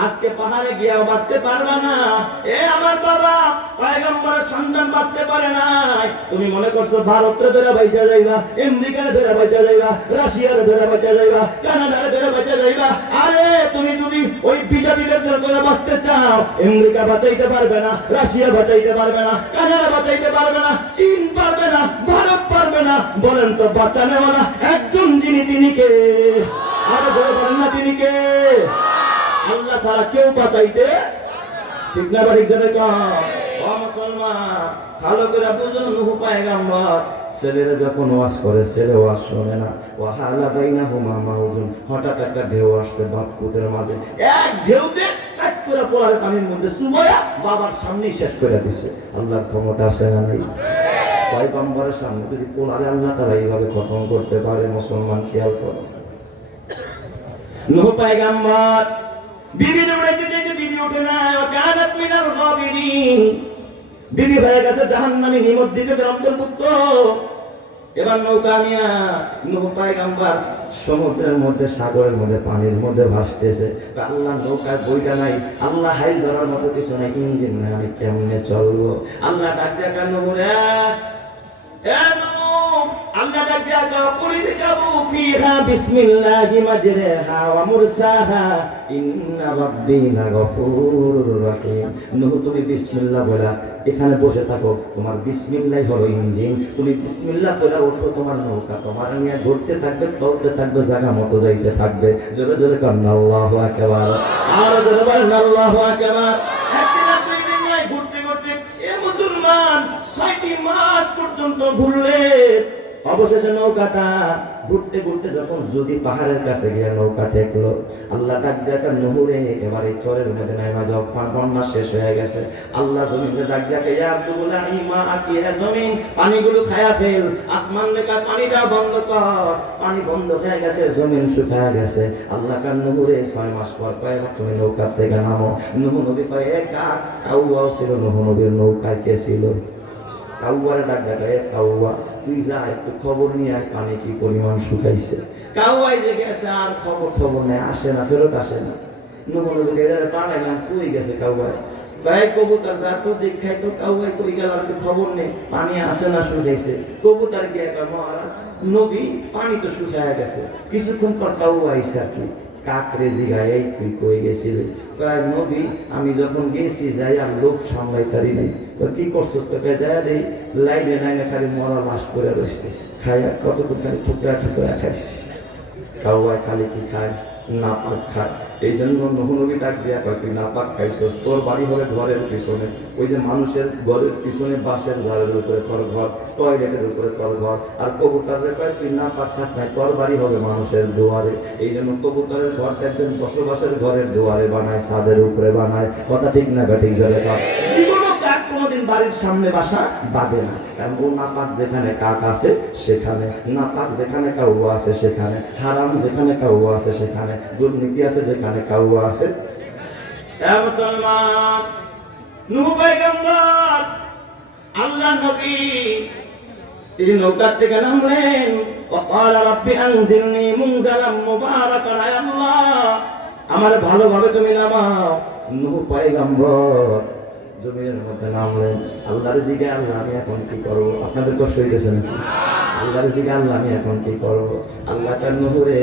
আজকে পাহাড়ে গিয়েও বাঁচতে পারবা না, এ আমার বাবা পয়গম্বরের সন্তান বাঁচতে পারে না। তুমি মনে করছো ভারতের ধরে বাইচা যাইবা, আমেরিকার ধরে বাইচা যাইবা, রাশিয়ার ধরে বাইচা যাইবা, কানাডার ধরে বাইচা যাইবা। আরে তুমি যদি ওই বিজাতিদের ধরে বাঁচতে চাও, আমেরিকা বাঁচাইতে পারবে না, রাশিয়া বাঁচাইতে পারবে না, কানাডা বাঁচাইতে পারবে না, চীন পারবে না, ভারত পারবে না। বলেন তো বাঁচানেওয়ালা একজন যিনি, তিনি কে? আরে বলে বলেন না, তিনি কে? আল্লাহ ছাড়া কেউ বাঁচাইতে ঠিক না, বাড়ি জনে মুসলমান ভালো করে বুঝুন। নূহ পয়গম্বর ছেলেরা যখন ওয়াজ করে, ছেলে ওয়াজ শোনে না। ওয়াহালা বাইনাহুমা মাউজুন, হঠাৎ একটা ঢেউ আসছে বাপ পুতের মাঝে, এক ঢেউতে কাট করে পোলারে পানির মধ্যে চুবায়া বাবার সামনেই শেষ করে দিছে। আল্লাহর ক্ষমতা আছে না নাই? পয়গম্বরের সামনে যদি পোলারে আল্লাহ তাআলা এইভাবে খতম করতে পারে, মুসলমান খেয়াল করো। নূহ পয়গম্বর বিবি দৌড়াইতে যেতে, বিবি ওঠে না, কানাত মিনাল গাবিরিন, বিবি হয়ে গেছে জাহান্নামী নিমজ্জিতদের অন্তর্ভুক্ত। এবার নৌকা নিয়া নূহ পয়গম্বর সমুদ্রের মধ্যে, সাগরের মধ্যে, পানির মধ্যে ভাসতেছে। আল্লাহ নৌকায় বইটা নাই, আল্লাহ হাইল ধরার মতো কিছু নাই, ইঞ্জিন নাই, আমি কেমনে চলবো? আল্লাহ ডাক দিয়া কান্না করে, আল্লাহ ডাক দিয়া কুলিরকাবু ফিহা বিসমিল্লাহি মাজরাহা ওয়া মুরসাহা ইন্না রাব্বি লাগফুরুর রহিম। নূহ তুমি বিসমিল্লাহ বলা এখানে বসে থাকো, তোমার বিসমিল্লাহ হলো ইঞ্জিন, তুমি বিসমিল্লাহ বলে ওঠো, তোমার নৌকা তোমার নিয়ে ঘুরতে থাকবে, চলতে থাকবে, জায়গা মতো যাইতে থাকবে। জোরে জোরে কান্না আল্লাহু আকবার, আর জোরে বলেন আল্লাহু আকবার। ঘুরতে ঘুরতে এ মুসলমান 6টি মাস পর্যন্ত ঘুরলে, অবশেষে নৌকাটা ঘুরতে ঘুরতে যখন যদি পাহাড়ের কাছে গিয়ে নৌকা ঠেকলো, আল্লাহ ডাক দেখা নহরে এবার এই চরের মধ্যে নামা যাও, বন্যা শেষ হয়ে গেছে। আল্লাহ জমিনকে ডাক দেখে, জমিন পানিগুলো খায়া ফেল, আসমান লেখা পানি দাও বন্ধ কর, পানি বন্ধ হয়ে গেছে, জমিন শুকায় গেছে। আল্লাহ কার নহরে 6 মাস পর কয় তুমি নৌকা থেকে নামো। নূহ নবী কয় কাউয়াও ছিল, নূহ নবীর নৌকায় কে ছিল? কাউয়ারে ডাক দেখায়, কাউয়া তুই যা একটু খবর নিয়ে আয়, পানি কি পরিমাণ শুকাইছে। কাউয়াই যে গেছে, আর খবর নেই, আসে না, ফেরত আসে না। নূহ নবীকে পাড়ায় না, কই গেছে কাউয়ায়? কয় কবুতর যা তো দেখাই তো, কাউয়াই কই গেল, আর খবর নেই, পানি আসে না, শুকাইছে। কবুতর গিয়ে মহারাজ নবী পানি তো শুকায় গেছে। কিছুক্ষণ পর কাউয়া আইসে আর কি কাকরে জিগায়, এই তুই কই গেছিলি? কয় নবী আমি যখন গেছি যাই আর লোক সামলাইতারি নাই। কি করছো? যায় রে লাইনে লাইনে খালি মরা লাশ করে রয়েছে, খাইয়া কতক্ষণ খালি টুকরা টুকরা খাইছি। কাউয়া খালি কি খায়? নাপাক খায়। এই জন্য নূহ নবী ডাক দিয়া কয় তুই নাপাক খাইছস, তোর বাড়ি হবে ঘরের পিছনে, ওই যে মানুষের ঘরের পিছনে বাঁশের ঝাড়ের উপরে তোর ঘর, টয়লেটের উপরে তোর ঘর। আর কবুতরের কয় তুই নাপাক খাস নাই, তোর বাড়ি হবে মানুষের দুয়ারে। এই জন্য কবুতরের ঘর একজন বসবাসের ঘরের দুয়ারে বানায়, ছাদের উপরে বানায়। কথা ঠিক না ব্যাঠিক জলে কাপ কোনদিন বাড়ির সামনে বাসা বাঁধে না, কারণ ও নাপাক যেখানে কাক আছে সেখানে, নাপাক যেখানে কাউয়া আছে সেখানে, হারাম যেখানে কাউয়া আছে সেখানে, দুর্নীতি আছে যেখানে কাউয়া আছে। মুসলমান নূহ পয়গম্বর আল্লাহ নবী তিনি নৌকা থেকে নামলেন। وقال رب انزلني منزلا مباركا يا الله, আমার ভালোভাবে তুমি নামাও। নূহ পয়গম্বর জমিনের মধ্যে নামলেন। আল্লাহর জিগে আল্লাহ আমি এখন কি করবো? আপনাদের কষ্ট হইতেছে নাকি? আল্লাহর জিগে আল্লাহ আমি এখন কি করবো? আল্লাহ তার নহরে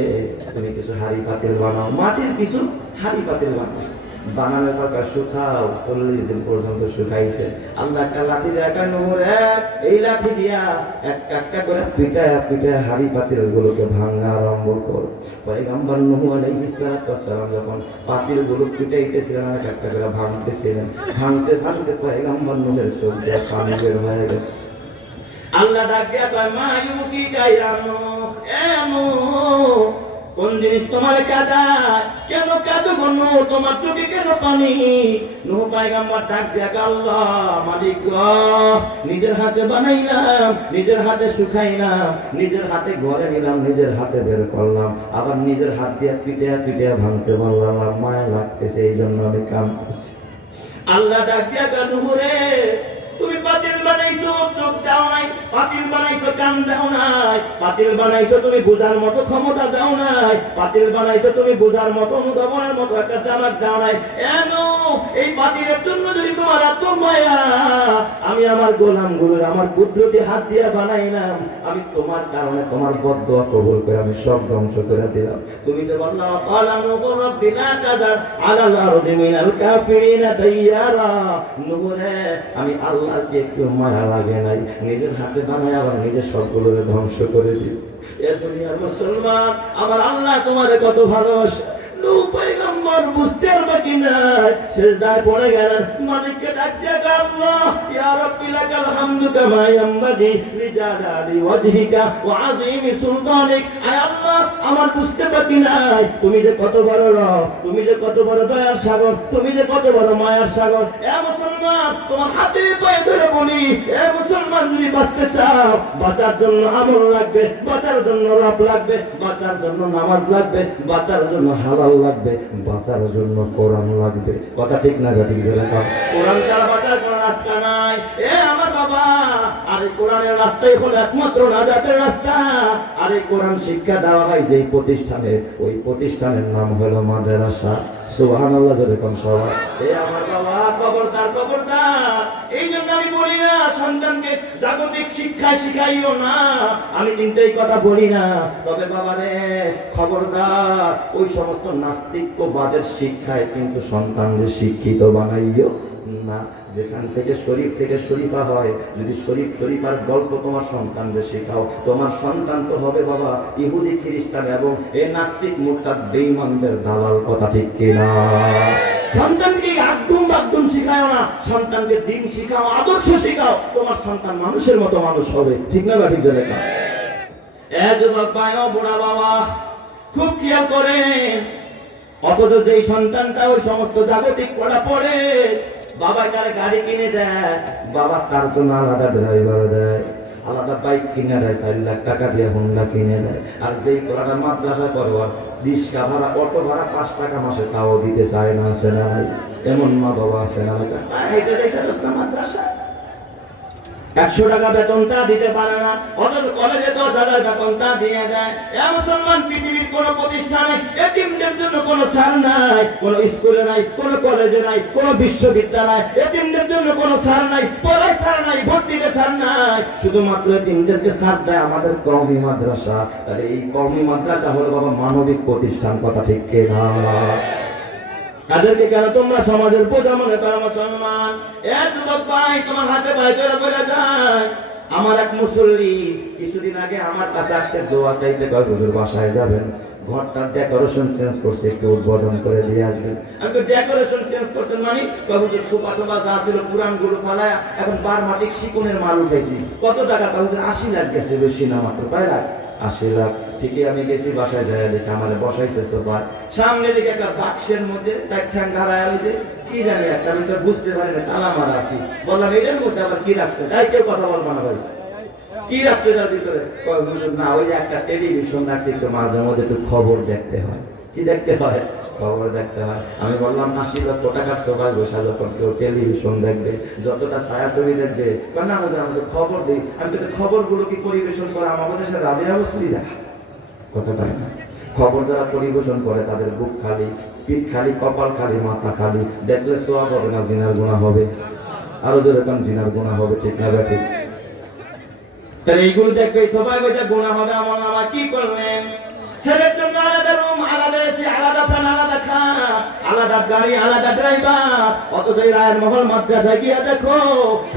তুমি কিছু হাড়ি পাতিল বানাও। মাটির কিছু হাড়ি পাতিল বানাইছে, বানানোর দরকার শুকাও, 40 দিন পর্যন্ত শুকাইছে। আল্লাহ একটা লাঠি দিয়ে একটা নহরে এই লাঠি দিয়া একটা করে পিটায়া হাড়ি পাতিল গুলোকে ভাঙা আরম্ভ করো। পয়গম্বর নূহ আলাইহিস সালাম যখন পাতিল গুলো পিটাইতেছিলেন, একটা করে ভাঙতেছিলেন, ভাঙতে ভাঙতে পয়গম্বর নূহের চোখ দিয়ে পানি বের হয়ে গেছে। আল্লাহ ডাক দিয়া কয় মা ইউকি গায়া নূহ, এ নূহ কোন জিনিস তোমার কাঁদায়? কেন কাঁদো গো নূহ? তোমার চোখে কেন পানি? নূহ পয়গম্বর ডাক দিয়া আল্লাহ মালিক গো, নিজের হাতে বানাইলাম, নিজের হাতে শুকাইলাম, নিজের হাতে ঘরে নিলাম, নিজের হাতে বের করলাম, আবার নিজের হাত দিয়ে পিটিয়া পিটিয়া ভাঙতে বললাম, মায়া লাগতেছে, এই জন্য আমি কাঁদতেছি। আল্লাহ ডাক দিয়া নুহুরে, তুমি পাতিল বানাইছো, চোখ দাও নাই, পাতিল বানাইছো, কান দাও নাই, পাতিল বানাইছো, তুমি বোঝার মতো ক্ষমতা দাও নাই, পাতিল বানাইছো, তুমি বোঝার মতো অনুধাবনের মতো একটা দামাক দাও নাই। এই পাতিলের জন্য যদি তোমার এত মায়া, আমি আমার গোলামগুলোর আমার কুদরতি হাত দিয়ে বানাইলাম, আমি তোমার কারণে তোমার বদদোয়া কবুল করে আমি সব ধ্বংস করে দিলাম। তুমি তো বললা আলামু রাব্বিনা তাযার আলাল আরদি মিনাল কাফিরিনা দাইয়ারা। নূরে আমি আল্লাহকে একটু মায়া লাগে নাই, নিজের হাতে বানায় আবার নিজের সবগুলোরে ধ্বংস করে দিই। এ দুনিয়ার মুসলমান, আমার আল্লাহ তোমারে কত ভালোবাসে। নূহ পয়গম্বর বুঝতে আর বাকি নাই, সিজদায় পড়ে গেলেন, মালিককে ডাক দিয়ে আল্লাহ ইয়া রাব্বি লাকাল হামদু কামা ইয়ামবাগি লিজালালি ওয়াজহিকা ওয়া আযীমি সুলতানিক। আয় আল্লাহ, আমার বুঝতে বাকি নাই, তুমি যে কত বড় রব, তুমি যে কত বড় দয়ার সাগর, তুমি যে কত বড় মায়ার সাগর। এ মুসলমান, তোমার হাতে পায়ে ধরে বলি, এ মুসলমান, যদি বাঁচতে চাও, বাঁচার জন্য আমল লাগবে, বাঁচার জন্য রব লাগবে, বাঁচার জন্য নামাজ লাগবে, বাঁচার জন্য হালাল লাগবে, বাঁচার জন্য কোরআন লাগবে। কথা ঠিক না? ঠিক বলে দাও। কোরআন ছাড়া বাঁচার কোনো রাস্তা নাই। এ আমার বাবা, আর এই কোরআনের রাস্তাই হলো একমাত্র নাজাতের রাস্তা। আর এই কোরআন শিক্ষা দেওয়া হয় যেই প্রতিষ্ঠানে, ওই প্রতিষ্ঠানের নাম হলো মাদ্রাসা। সুবহানাল্লাহ, যেরকম সবাই। এ আমার বাবা, খবরদার খবরদার, এই জন্য আমি বলি না সন্তানকে জাগতিক শিক্ষা শিখাইও না, আমি কিন্তু এই কথা বলি না। তবে বাবা রে, খবরদার, ওই সমস্ত নাস্তিক্যবাদের শিক্ষায় কিন্তু সন্তানদের শিক্ষিত বানাইও না। যেখান থেকে শরীফ থেকে শরীফা হয়, যদি শরীফ শরীফার গল্প তোমার সন্তানদের শেখাও, তোমার সন্তান তো হবে বাবা ইহুদি খ্রিস্টান এবং এ নাস্তিক মুরতাদ বেঈমানদের দালাল। কথা ঠিক কিনা? সন্তানকে আদম বাদম শিখাও না, সন্তানকে দিন শিখাও, আদর্শ শিখাও, তোমার সন্তান মানুষের মতো মানুষ হবে। ঠিক না? ঠিক জন্য যুবক ভাই ও বুড়া বাবা, খুব খেয়াল করেন। অথচ যেই সন্তানটা ওই সমস্ত জাগতিক পড়া পড়ে, বাবা তার গাড়ি কিনে দেয়, বাবা তার জন্য আলাদা ড্রাইভার দেয়, আলাদা বাইক কিনে দেয়, 4 লাখ টাকা দিয়ে হোন্ডা কিনে দেয়। আর যেই কোরআন মাদ্রাসা করবো, রিক্সা ভাড়া, অটো ভাড়া 5 টাকা মাসে তাও দিতে চায় না। আছে না? এমন মা বাবা আছে না? মাদ্রাসা 100 টাকা বেতন তা দিতে পারে না, অথচ কলেজে 10,000 বেতন তা দিয়ে দেয়। এ মুসলমান, পৃথিবীর কোন প্রতিষ্ঠানে এতিমদের জন্য কোন ছাড় নাই, কোন স্কুলে নাই, কোন কলেজে নাই, কোন বিশ্ববিদ্যালয় এতিমদের জন্য কোন ছাড় নাই, পড়ায় ছাড় নাই, ভর্তিতে ছাড় নাই। শুধুমাত্র এতিমদেরকে ছাড় দেয় আমাদের কওমি মাদ্রাসা। তাহলে এই কওমি মাদ্রাসা হলো বাবা মানবিক প্রতিষ্ঠান। কথা ঠিক কিনা? তাদেরকে কেন তোমরা সমাজের বোঝা মনে করো? মুসলমান, এক যুবক ভাই, তোমার হাতে পায়ে ধরে বলে যায়, আমার এক মুসল্লি কিছুদিন আগে আমার কাছে আসছে, দোয়া চাইতে, কয় হুজুর বাসায় যাবেন, ঘরটার ডেকোরেশন চেঞ্জ করছে, একটু উদ্বোধন করে দিয়ে আসবেন। আমি তো ডেকোরেশন চেঞ্জ করছেন মানে? কয় হুজুর সোফা টোফা যা ছিল পুরান গুলো ফালায় এখন বারমাটিক শিকনের মাল উঠেছি। কত টাকা? কয় হুজুর 80 লাখ গেছে, বেশি না, মাত্র 5 লাখ। 80 লাখ। ঠিকই, আমি গেছি বাসায় যায় দেখে আমার বসাইছে সোফা, সামনে দিকে একটা বাক্সের মধ্যে 4 ঠ্যাং দাঁড়ায় রয়েছে, কি জানি একটা, আমি তো বুঝতে পারি না, তালা মারা কি। বললাম এটার মধ্যে আবার কি রাখছে? তাই কেউ কথা বলবো না ভাই, কি রাখছে এটার ভিতরে? না, ওই একটা টেলিভিশন রাখছে, একটু মাঝে মধ্যে একটু খবর দেখতে হয়। কি দেখতে হয়? খবর দেখতে হয়। আমি বললাম 80 লক্ষ টাকার সোফায় বসা যখন কেউ টেলিভিশন দেখবে, যতটা ছায়াছবি দেখবে, না আমাদের খবর দিই। আমি কিন্তু খবরগুলো কি পরিবেশন করে আমাদের সাথে রাবিয়া মুসলি দেখা কথা পাই না। খবর যারা পরিবেশন করে তাদের বুক খালি, পিঠ খালি, কপাল খালি, মাথা খালি। দেখলে সোয়াব হবে না, জিনার গুনাহ হবে। আরো যেরকম জিনার গুনাহ হবে। ঠিক না? ঠিক। তাহলে এইগুলো দেখবে, সবাই বসে গুনাহ হবে। আমার বাবা কি করলেন? ছেলের জন্য আলাদা রুম, আলাদা এসি, আলাদা ফ্যান, আলাদা খাট, আলাদা গাড়ি, আলাদা ড্রাইভার। অথচ এই রায়ের মহল মাদ্রাসায় গিয়ে দেখো,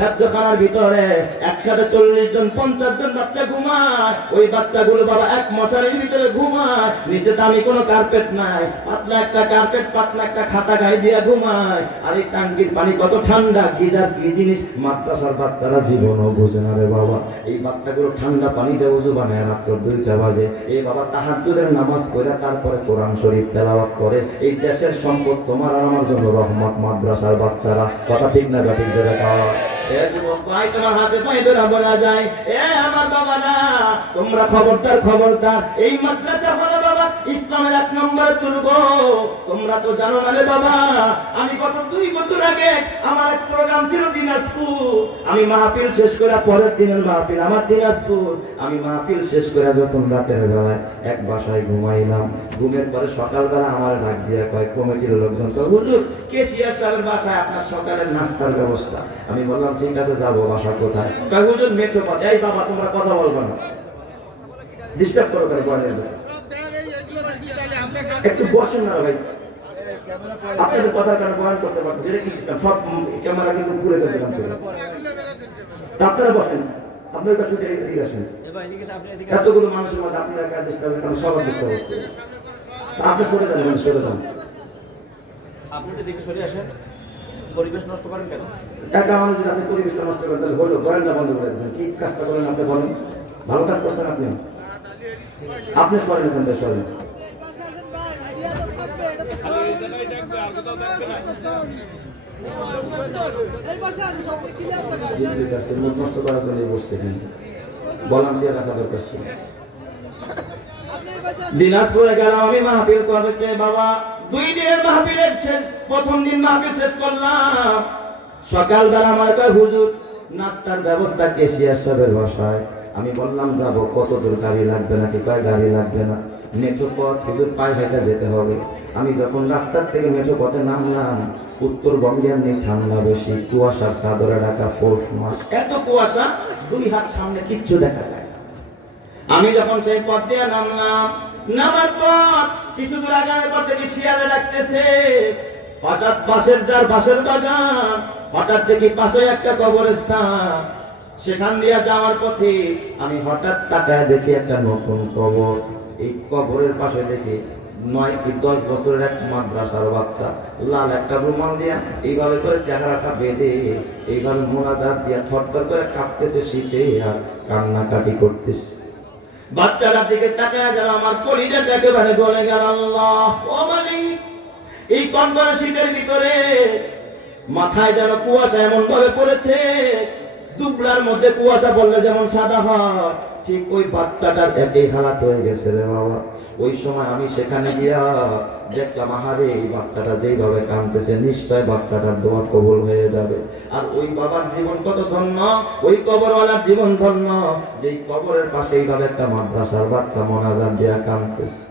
হেফজখানার ভিতরে একসাথে 40 জন 50 জন বাচ্চা ঘুমায়। ওই বাচ্চাগুলো বাবা এক মশারির ভিতরে ঘুমায়, নিচে দামি কোনো কার্পেট নাই, পাতলা একটা কার্পেট, পাতলা একটা খাতা গায়ে দিয়ে ঘুমায়। আর এই টাঙ্কির পানি কত ঠান্ডা, গিজার কি জিনিস মাদ্রাসার বাচ্চারা জীবনও বোঝে না রে বাবা। এই বাচ্চাগুলো ঠান্ডা পানিতে ওযু বানায় রাত্র 2টা বাজে। এই বাবা তাহাজ্জুদের নামাজ পড়ে তারপরে কোরআন শরীফ তেলাওয়াত করে। এই দেশের সম্পদ তোমার আর আমার জন্য রহমত। মাদ্রাসার বাচ্চারা কথা ঠিক না ঠিক দেখা ভাই তোমার হাতে পায়ে ধরা বলা যায়, এ আমার বাবারা তোমরা খবরদার খবরদার, এই মাদ্রাসা হলো বাবা ইসলামের 1 নম্বর দুর্গ। তোমরা তো জানো না রে বাবা, আমি গত 2 বছর আগে আমার এক প্রোগ্রাম ছিল দিনাজপুর, আমি মাহফিল শেষ করে পরের দিনের মাহফিল আমার দিনাজপুর, আমি মাহফিল শেষ করে যখন রাতের বেলায় এক বাসায় ঘুমাইলাম, ঘুমের পরে সকালবেলা আমার ডাক দিয়ে কয় কমিটির লোকজন কয় হুজুর কেশিয়ার সাহেবের বাসায় আপনার সকালের নাস্তার ব্যবস্থা। আমি বললাম ঠিক আছে যাবো, বাসা কোথায়? কয় হুজুর মেট্রো পথে। এই বাবা তোমরা কথা বলবো না, ডিস্টার্ব করো কেন? একটু বসেন না ভাই, আপনাদের কথা কেন বয়ান করতে পারতেছে? এটা কি সিস্টেম? সব ক্যামেরা কিন্তু পুরো করে দিলাম। আপনারা বসেন, আপনার কাছে এদিকে আসেন। এতগুলো মানুষের মধ্যে আপনারা একা ডিস্টার্ব কেন? সবার ডিস্টার্ব হচ্ছে। আপনি সরে যান, সরে যান। আপনি একটু দেখে সরে আসেন, পরিবেশ নষ্ট করেন কেন? টাকা মানুষ যদি আপনি পরিবেশটা নষ্ট করেন তাহলে হলো, বয়ানটা বন্ধ করে দিচ্ছেন। কি কাজটা করেন আপনি বলেন? ভালো কাজ করছেন আপনি? আপনি সরেন এখান থেকে, সরেন। নষ্ট করার জন্য বসছে এখানে, বলাম দিয়ে রাখা দরকার ছিল। দিনাজপুরে গেলাম আমি মাহফিল করতে বাবা, 2 দিনের মাহফিলের শেষ, প্রথম দিন মাহফিল শেষ করলাম, সকালবেলা আমার কয় হুজুর নাস্তার ব্যবস্থা কেশিয়ার সাহেবের বাসায়। আমি বললাম যাব, কত দূর গাড়ি লাগবে নাকি? কয় গাড়ি লাগবে না, মেঠো পথ হুজুর পায়ে হেঁটে যেতে হবে। আমি যখন রাস্তার থেকে মেঠো পথে নামলাম, উত্তরবঙ্গে এমনি ঠান্ডা বেশি, কুয়াশার চাদরে ঢাকা, পৌষ মাস, এত কুয়াশা 2 হাত সামনে কিচ্ছু দেখা যায়। আমি যখন সেই পথ দিয়ে নামলাম, নামার পর কিছু দূর আগানোর পর থেকে শিয়ালে ডাকতেছে, হঠাৎ বাঁশের বাগান, হঠাৎ দেখি পাশে একটা কবরস্থান, সেখান দিয়ে যাওয়ার পথে আমি হঠাৎ তাকায় দেখি একটা নতুন কবর। এই কবরের পাশে দেখি 9 কি 10 বছরের এক মাদ্রাসার বাচ্চা, লাল একটা রুমাল দিয়া এইভাবে করে চেহারাটা বেঁধে এইভাবে মোনাজাত দিয়া থরথর করে কাঁপতেছে শীতে আর কান্নাকাটি করতেছে। বাচ্চাটার দিকে তাকায় গেল, আমার কলিজাটা একেবারে গলে গেল। আল্লাহ ও মালিক, এই কনকনে শীতের ভিতরে মাথায় যেন কুয়াশা এমন ভাবে পড়েছে, দুবলার মধ্যে কুয়াশা পড়লে যেমন সাদা হয়, ঠিক ওই বাচ্চাটার একই হালাত হয়ে গেছে রে বাবা। ওই সময় আমি সেখানে গিয়া দেখলাম, আহারে এই বাচ্চাটা যেইভাবে কাঁদতেছে, নিশ্চয় বাচ্চাটার দোয়া কবুল হয়ে যাবে। আর ওই বাবার জীবন কত ধন্য, ওই কবরওয়ালার জীবন ধন্য, যেই কবরের পাশে এইভাবে একটা মাদ্রাসার বাচ্চা মোনাজাত দিয়া কাঁদতেছে।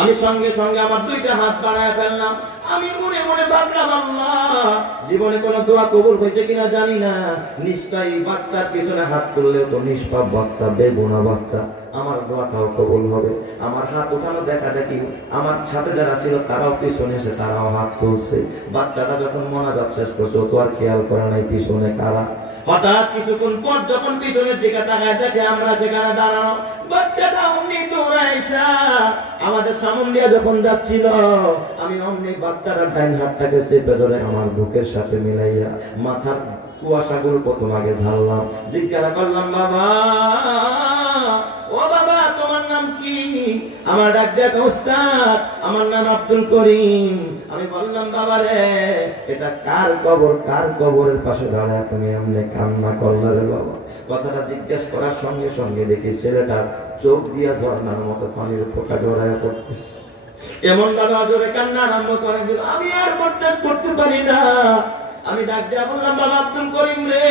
আমি সঙ্গে সঙ্গে আমার 2টা হাত বাড়ায় ফেললাম। আমি মনে মনে ভাবলাম, আল্লাহ জীবনে কোনো দোয়া কবুল হয়েছে কিনা জানি না, নিশ্চয়ই বাচ্চার পিছনে হাত তুললেও তো নিষ্পাপ বাচ্চা, বেগুনা বাচ্চা, আমার দোয়াটাও কবুল হবে। আমার হাত উঠানো দেখা দেখি আমার সাথে যারা ছিল তারাও পিছনে এসে তারাও হাত তুলছে। বাচ্চাটা যখন মোনাজাত শেষ করছে, ও তো আর খেয়াল করে নাই পিছনে কারা। হঠাৎ কিছুক্ষণ পর যখন পিছনের দিকে তাকায় দেখে আমরা সেখানে দাঁড়ানো, বাচ্চাটা অমনি দৌড়াইসা আমাদের সামনে দিয়ে যখন যাচ্ছিল, আমি অমনি বাচ্চাটার ডাইন হাতটাকে চেপে ধরে আমার বুকের সাথে মিলাইয়া মাথার কুয়াশাগুলো প্রথম আগে ঝাড়লাম, জিজ্ঞাসা করলাম, বাবা ও বাবা তোমার নাম কি? আমার ডাক দেখ ওস্তাদ, আমার নাম আব্দুল করিম। আমি বললাম, বাবা রে এটা কার কবর? কার কবরের পাশে দাঁড়ায় তুমি এমনি কান্না করলা রে বাবা? কথাটা জিজ্ঞেস করার সঙ্গে সঙ্গে দেখি ছেলেটার চোখ দিয়া ঝর্ণার মতো পানির ফোঁটা গড়ায় পড়তেছে, এমন ভাবে জোরে কান্না আরম্ভ করে দিল। আমি আর করতে পারি না। আমি ডাক দিয়া বললাম, বাবা আব্দুল করিম রে,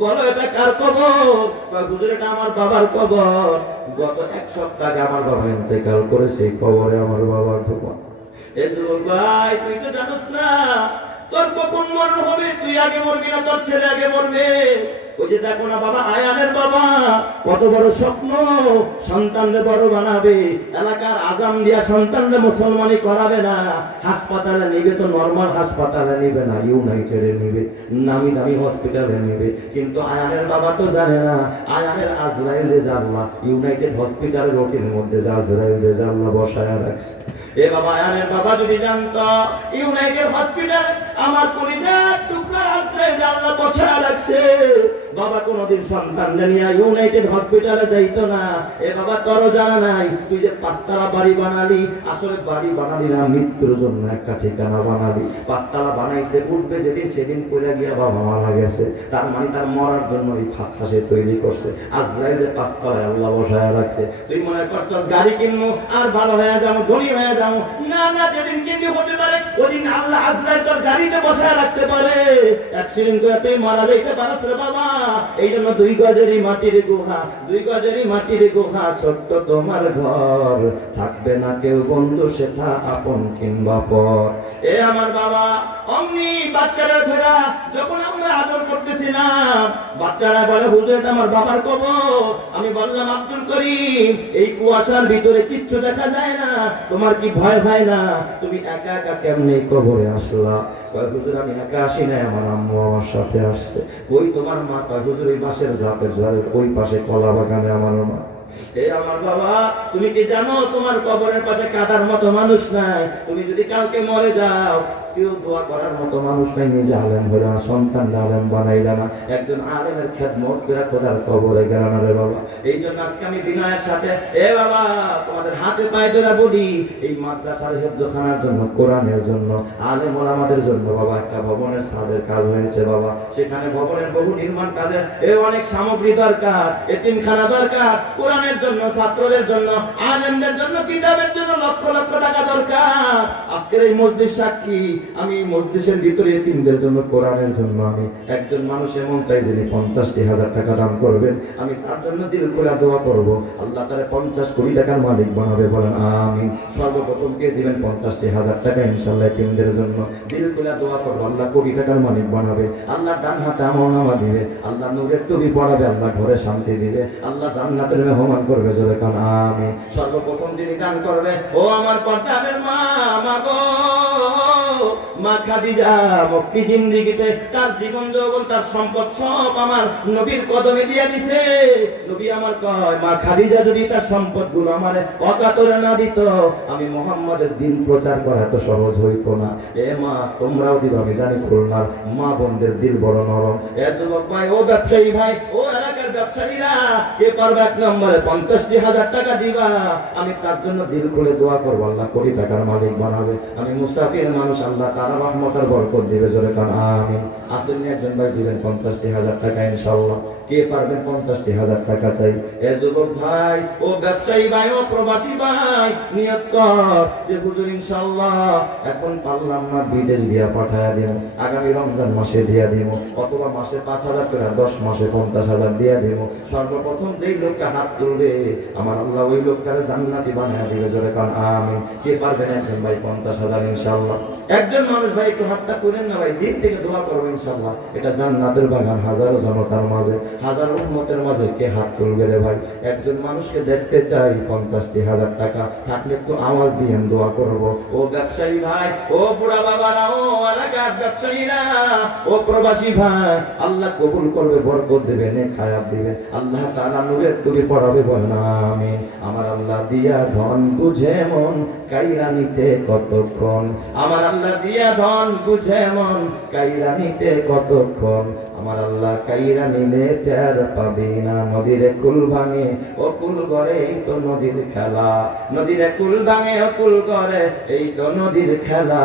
বলো এটা কার কবর? হুজুর এটা আমার বাবার কবর, গত 1 সপ্তাহ আগে আমার বাবা ইন্তেকাল করেছে, এই কবরে আমার বাবার ঢোকা। এই যুবক ভাই, তুই তো জানোস না তোর কখন মরণ হবে, তুই আগে মরবি না তোর ছেলে আগে মরবে। ওই যে দেখো না বাবা আয়ানের বাবা কত বড় স্বপ্ন, সন্তানদের বড় বানাবে, এলাকার আজাম দিয়া সন্তানদের মুসলমানি করাবে না, হাসপাতালে নিবে তো নরমাল হাসপাতালে নিবে না, ইউনাইটেডে নিবে, নামি দামি হসপিটালে নিবে। কিন্তু আয়ানের বাবা তো জানে না, আয়ানের আজরাইল রেজা আল্লাহ ইউনাইটেড হসপিটালের রোটির মধ্যে যে আজরাইল রেজা আল্লাহ বসায়া রাখছে। এ বাবা আয়ানের বাবা যদি জানতো ইউনাইটেড হসপিটাল আমার কলিজার টুকরা আজরাইল আল্লাহ বসায়া রাখছে, রাখছে। বাবা কোনোদিন সন্তান নিয়ে ইউনাইটেড হসপিটালে যাইতো না। এ বাবা তোর জানা নাই তুই যে 5 তলা বাড়ি বানালি, আসলে বাড়ি বানালি না, মৃত্যুর জন্য একটা ঠিকানা বানালি। 5 তলা বানাইছে, উঠবে যেদিন সেদিন পড়ে গিয়া বাবা মারা গেছে। তার মানে তার মরার জন্য এই ফাঁকটা সে তৈরি করছে। আজরাইলের 5 তলায় আল্লাহ বসায় রাখছে। তুই মনে করছ গাড়ি কিনবো আর ভালো হয়ে যাবো, ধনী হয়ে যাবো। না না, যেদিন কিনবি হতে পারে ওদিন আল্লাহ আজরাইল তোর গাড়িতে বসায় রাখতে পারে। অ্যাক্সিডেন্ট করে তুই মারা যাইতে পারছ রে বাবা। এই জন্য 2 গজেরই মাটির গুহা, 2 গজেরই মাটির গুহা, ছোট্ট তোমার ঘর, থাকবে না কেউ বন্ধু সেটা আপন কিংবা পর। এ আমার বাবা, অমনি বাচ্চারা ধরা যখন আমরা আদর করতেছিলাম, বাচ্চারা বলে হুজুর এটা আমার বাবার কবর। আমি বললাম আব্দুল করিম, এই কুয়াশার ভিতরে কিচ্ছু দেখা যায় না, তোমার কি ভয় হয় না? তুমি একা একা কেমনে কবরে আসলা? হুজুর আমি একা আসি নাই, আমার আম্মু আমার সাথে আসছে। ওই তোমার মা? হুজুর ওই বাসের ঝাপের ঝড়ে ওই পাশে কলা বাগানে আমার মা। এ আমার বাবা, তুমি কি জানো তোমার কবরের পাশে কাদার মতো মানুষ নাই? তুমি যদি কালকে মরে যাও, কেউ দোয়া করার মতো মানুষ নাই। নিজে আলেম হইল না, সন্তান আলেম বানাইলা না, একজন আলেমের খেদমত করে খোদার কবরে গেল না রে বাবা। এই জন্য আজকে আমি বিনয়ের সাথে এ বাবা তোমাদের হাতে পায়ে ধরে বলি, এই মাদ্রাসার হেফজখানার জন্য, কোরআনের জন্য, আলেম ওলামাদের জন্য বাবা একটা ভবনের ছাদের কাজ হয়েছে বাবা। সেখানে ভবনের বহু নির্মাণ কাজের অনেক সামগ্রী দরকার, এতিমখানা দরকার, কোরআনের জন্য, ছাত্রদের জন্য, আলেমদের জন্য, কিতাবের জন্য লক্ষ লক্ষ টাকা দরকার। আজকের এই মসজিদ সাক্ষী, আমি মসজিদের ভিতরে এতিমদের জন্য, কোরআনের জন্য আমি একজন মানুষ এমন চাই যিনি 50,000 টাকা দান করবেন, আমি তার জন্য দিল খোলা দোয়া করব। আল্লাহ তাআলা 50 কোটি টাকার মালিক বানাবে, বলেন আমিন। সর্বপ্রথম কে দিবেন 50,000 টাকা ইনশাআল্লাহ এতিমদের জন্য দিল খোলা দোয়া করব, আল্লাহ কোটি টাকার মালিক বানাবে। আল্লাহ ডান হাতে আমলনামা দিবে, আল্লাহ নূরের টুপি পরাবে, আল্লাহ ঘরে শান্তি দিবে, আল্লাহ জান্নাতের মেহমান করবে, জোরে কান আমিন। সর্বপ্রথম যিনি দান করবে, ও আমার পর্দার মা, মাগো মা খাদিজা, মক্কি জিন্দেগিতে তার জীবন যৌবন, তার সম্পদ সব আমার নবীর কদমে দিয়ে দিছে। নবী আমার কয়, মা খাদিজা যদি তার সম্পদগুলো আমার অকাতরে না দিত, আমি মুহাম্মাদের দিন প্রচার করা এত সহজ হইতো না। এ মা, তোমরাও দিবা, আমি জানি খুলনার মা বোনদের দিল বড় নরম। এ যুবক ভাই, ও ব্যবসায়ী ভাই, ও এলাকার ব্যবসায়ীরা, কে পারবে 1 নম্বরে 50,000 টাকা দিবা, আমি তার জন্য দিল খুলে দোয়া করবো, আল্লাহ কোটি টাকার মালিক বানাবে। আমি মুসাফির মানুষ, আল্লাহ তার রহমতের বরকত দিবে, জোরে কান আমিন। আসেননি একজন ভাই দিবেন 50,000 টাকা ইনশাআল্লাহ। কে পারবেন 50,000 টাকা চাই? এ যুবক ভাই, ও ব্যবসায়ী ভাই, ও প্রবাসী ভাই, নিয়ত কর যে হুজুর ইনশাআল্লাহ এখন পারলাম না, বিদেশ দিয়া পাঠায়া দিব, আগামী রমজান মাসে দিয়া দিব, অথবা মাসে 5,000 করে, 10 মাসে 50,000 দিয়া দিব। সর্বপ্রথম যেই লোকটা হাত তুলবে, আমার আল্লাহ ওই লোকটারে জান্নাতি বানায়া দিবে, জোরে কান আমিন। কে পারবেন একজন ভাই 50,000 ইনশাআল্লাহ? একজন মানুষ ভাই একটু হাতটা তুলেন না ভাই, দিক থেকে দোয়া করবো ইনশাআল্লাহ। এটা জান্নাতের বাগান, হাজারো জনতার মাঝে, হাজারো উম্মতের মাঝে কে হাত তুলবে রে ভাই? একজন মানুষকে দেখতে চাই, 50,000 টাকা থাকলে একটু আওয়াজ দিয়ে দোয়া করব। ও ব্যবসায়ী ভাই, ও বুড়া বাবারা, ও এলাকার ব্যবসায়ীরা, ও প্রবাসী ভাই, আল্লাহ কবুল করবে, বরকত দেবে, নেক হায়াত দিবে, আল্লাহ তাআলা নূরের টুপি পরাবে, বলেন আমিন। আমার আল্লাহ দিয়া ধন বুঝে মন, কাইরা নিতে কতক্ষণ, আমার আল্লাহ দিয়া ধন বুঝে মন, কাইরা নিতে কতক্ষণ, আমার আল্লাহ কাইরা নিলে টের পাবি না। নদীর কুল ভাঙে ও কুল গড়ে, এই তো নদীর খেলা, নদীর কুল ভাঙে ও কুল গড়ে, এই তো নদীর খেলা,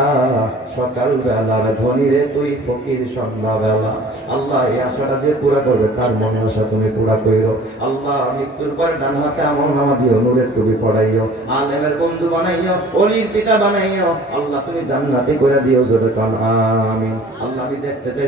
সকাল বেলার ধনীরে তুই ফকির সন্ধ্যা বেলা। আল্লাহ এই আশাটা যে পুরা করবে, তার মনে আশা তুমি পুরা কইরো। আল্লাহ মৃত্যুর পরে ডান হাতে আমলনামা দিও, নূরের টুপি পড়াইও, আলেমের বন্ধু বানাইও, ওলির পিতা বানাইও, আল্লাহ তুমি জান্নাতি করে দিও, জোরে কান আমিন। আল্লাহ আমি দেখতে চাই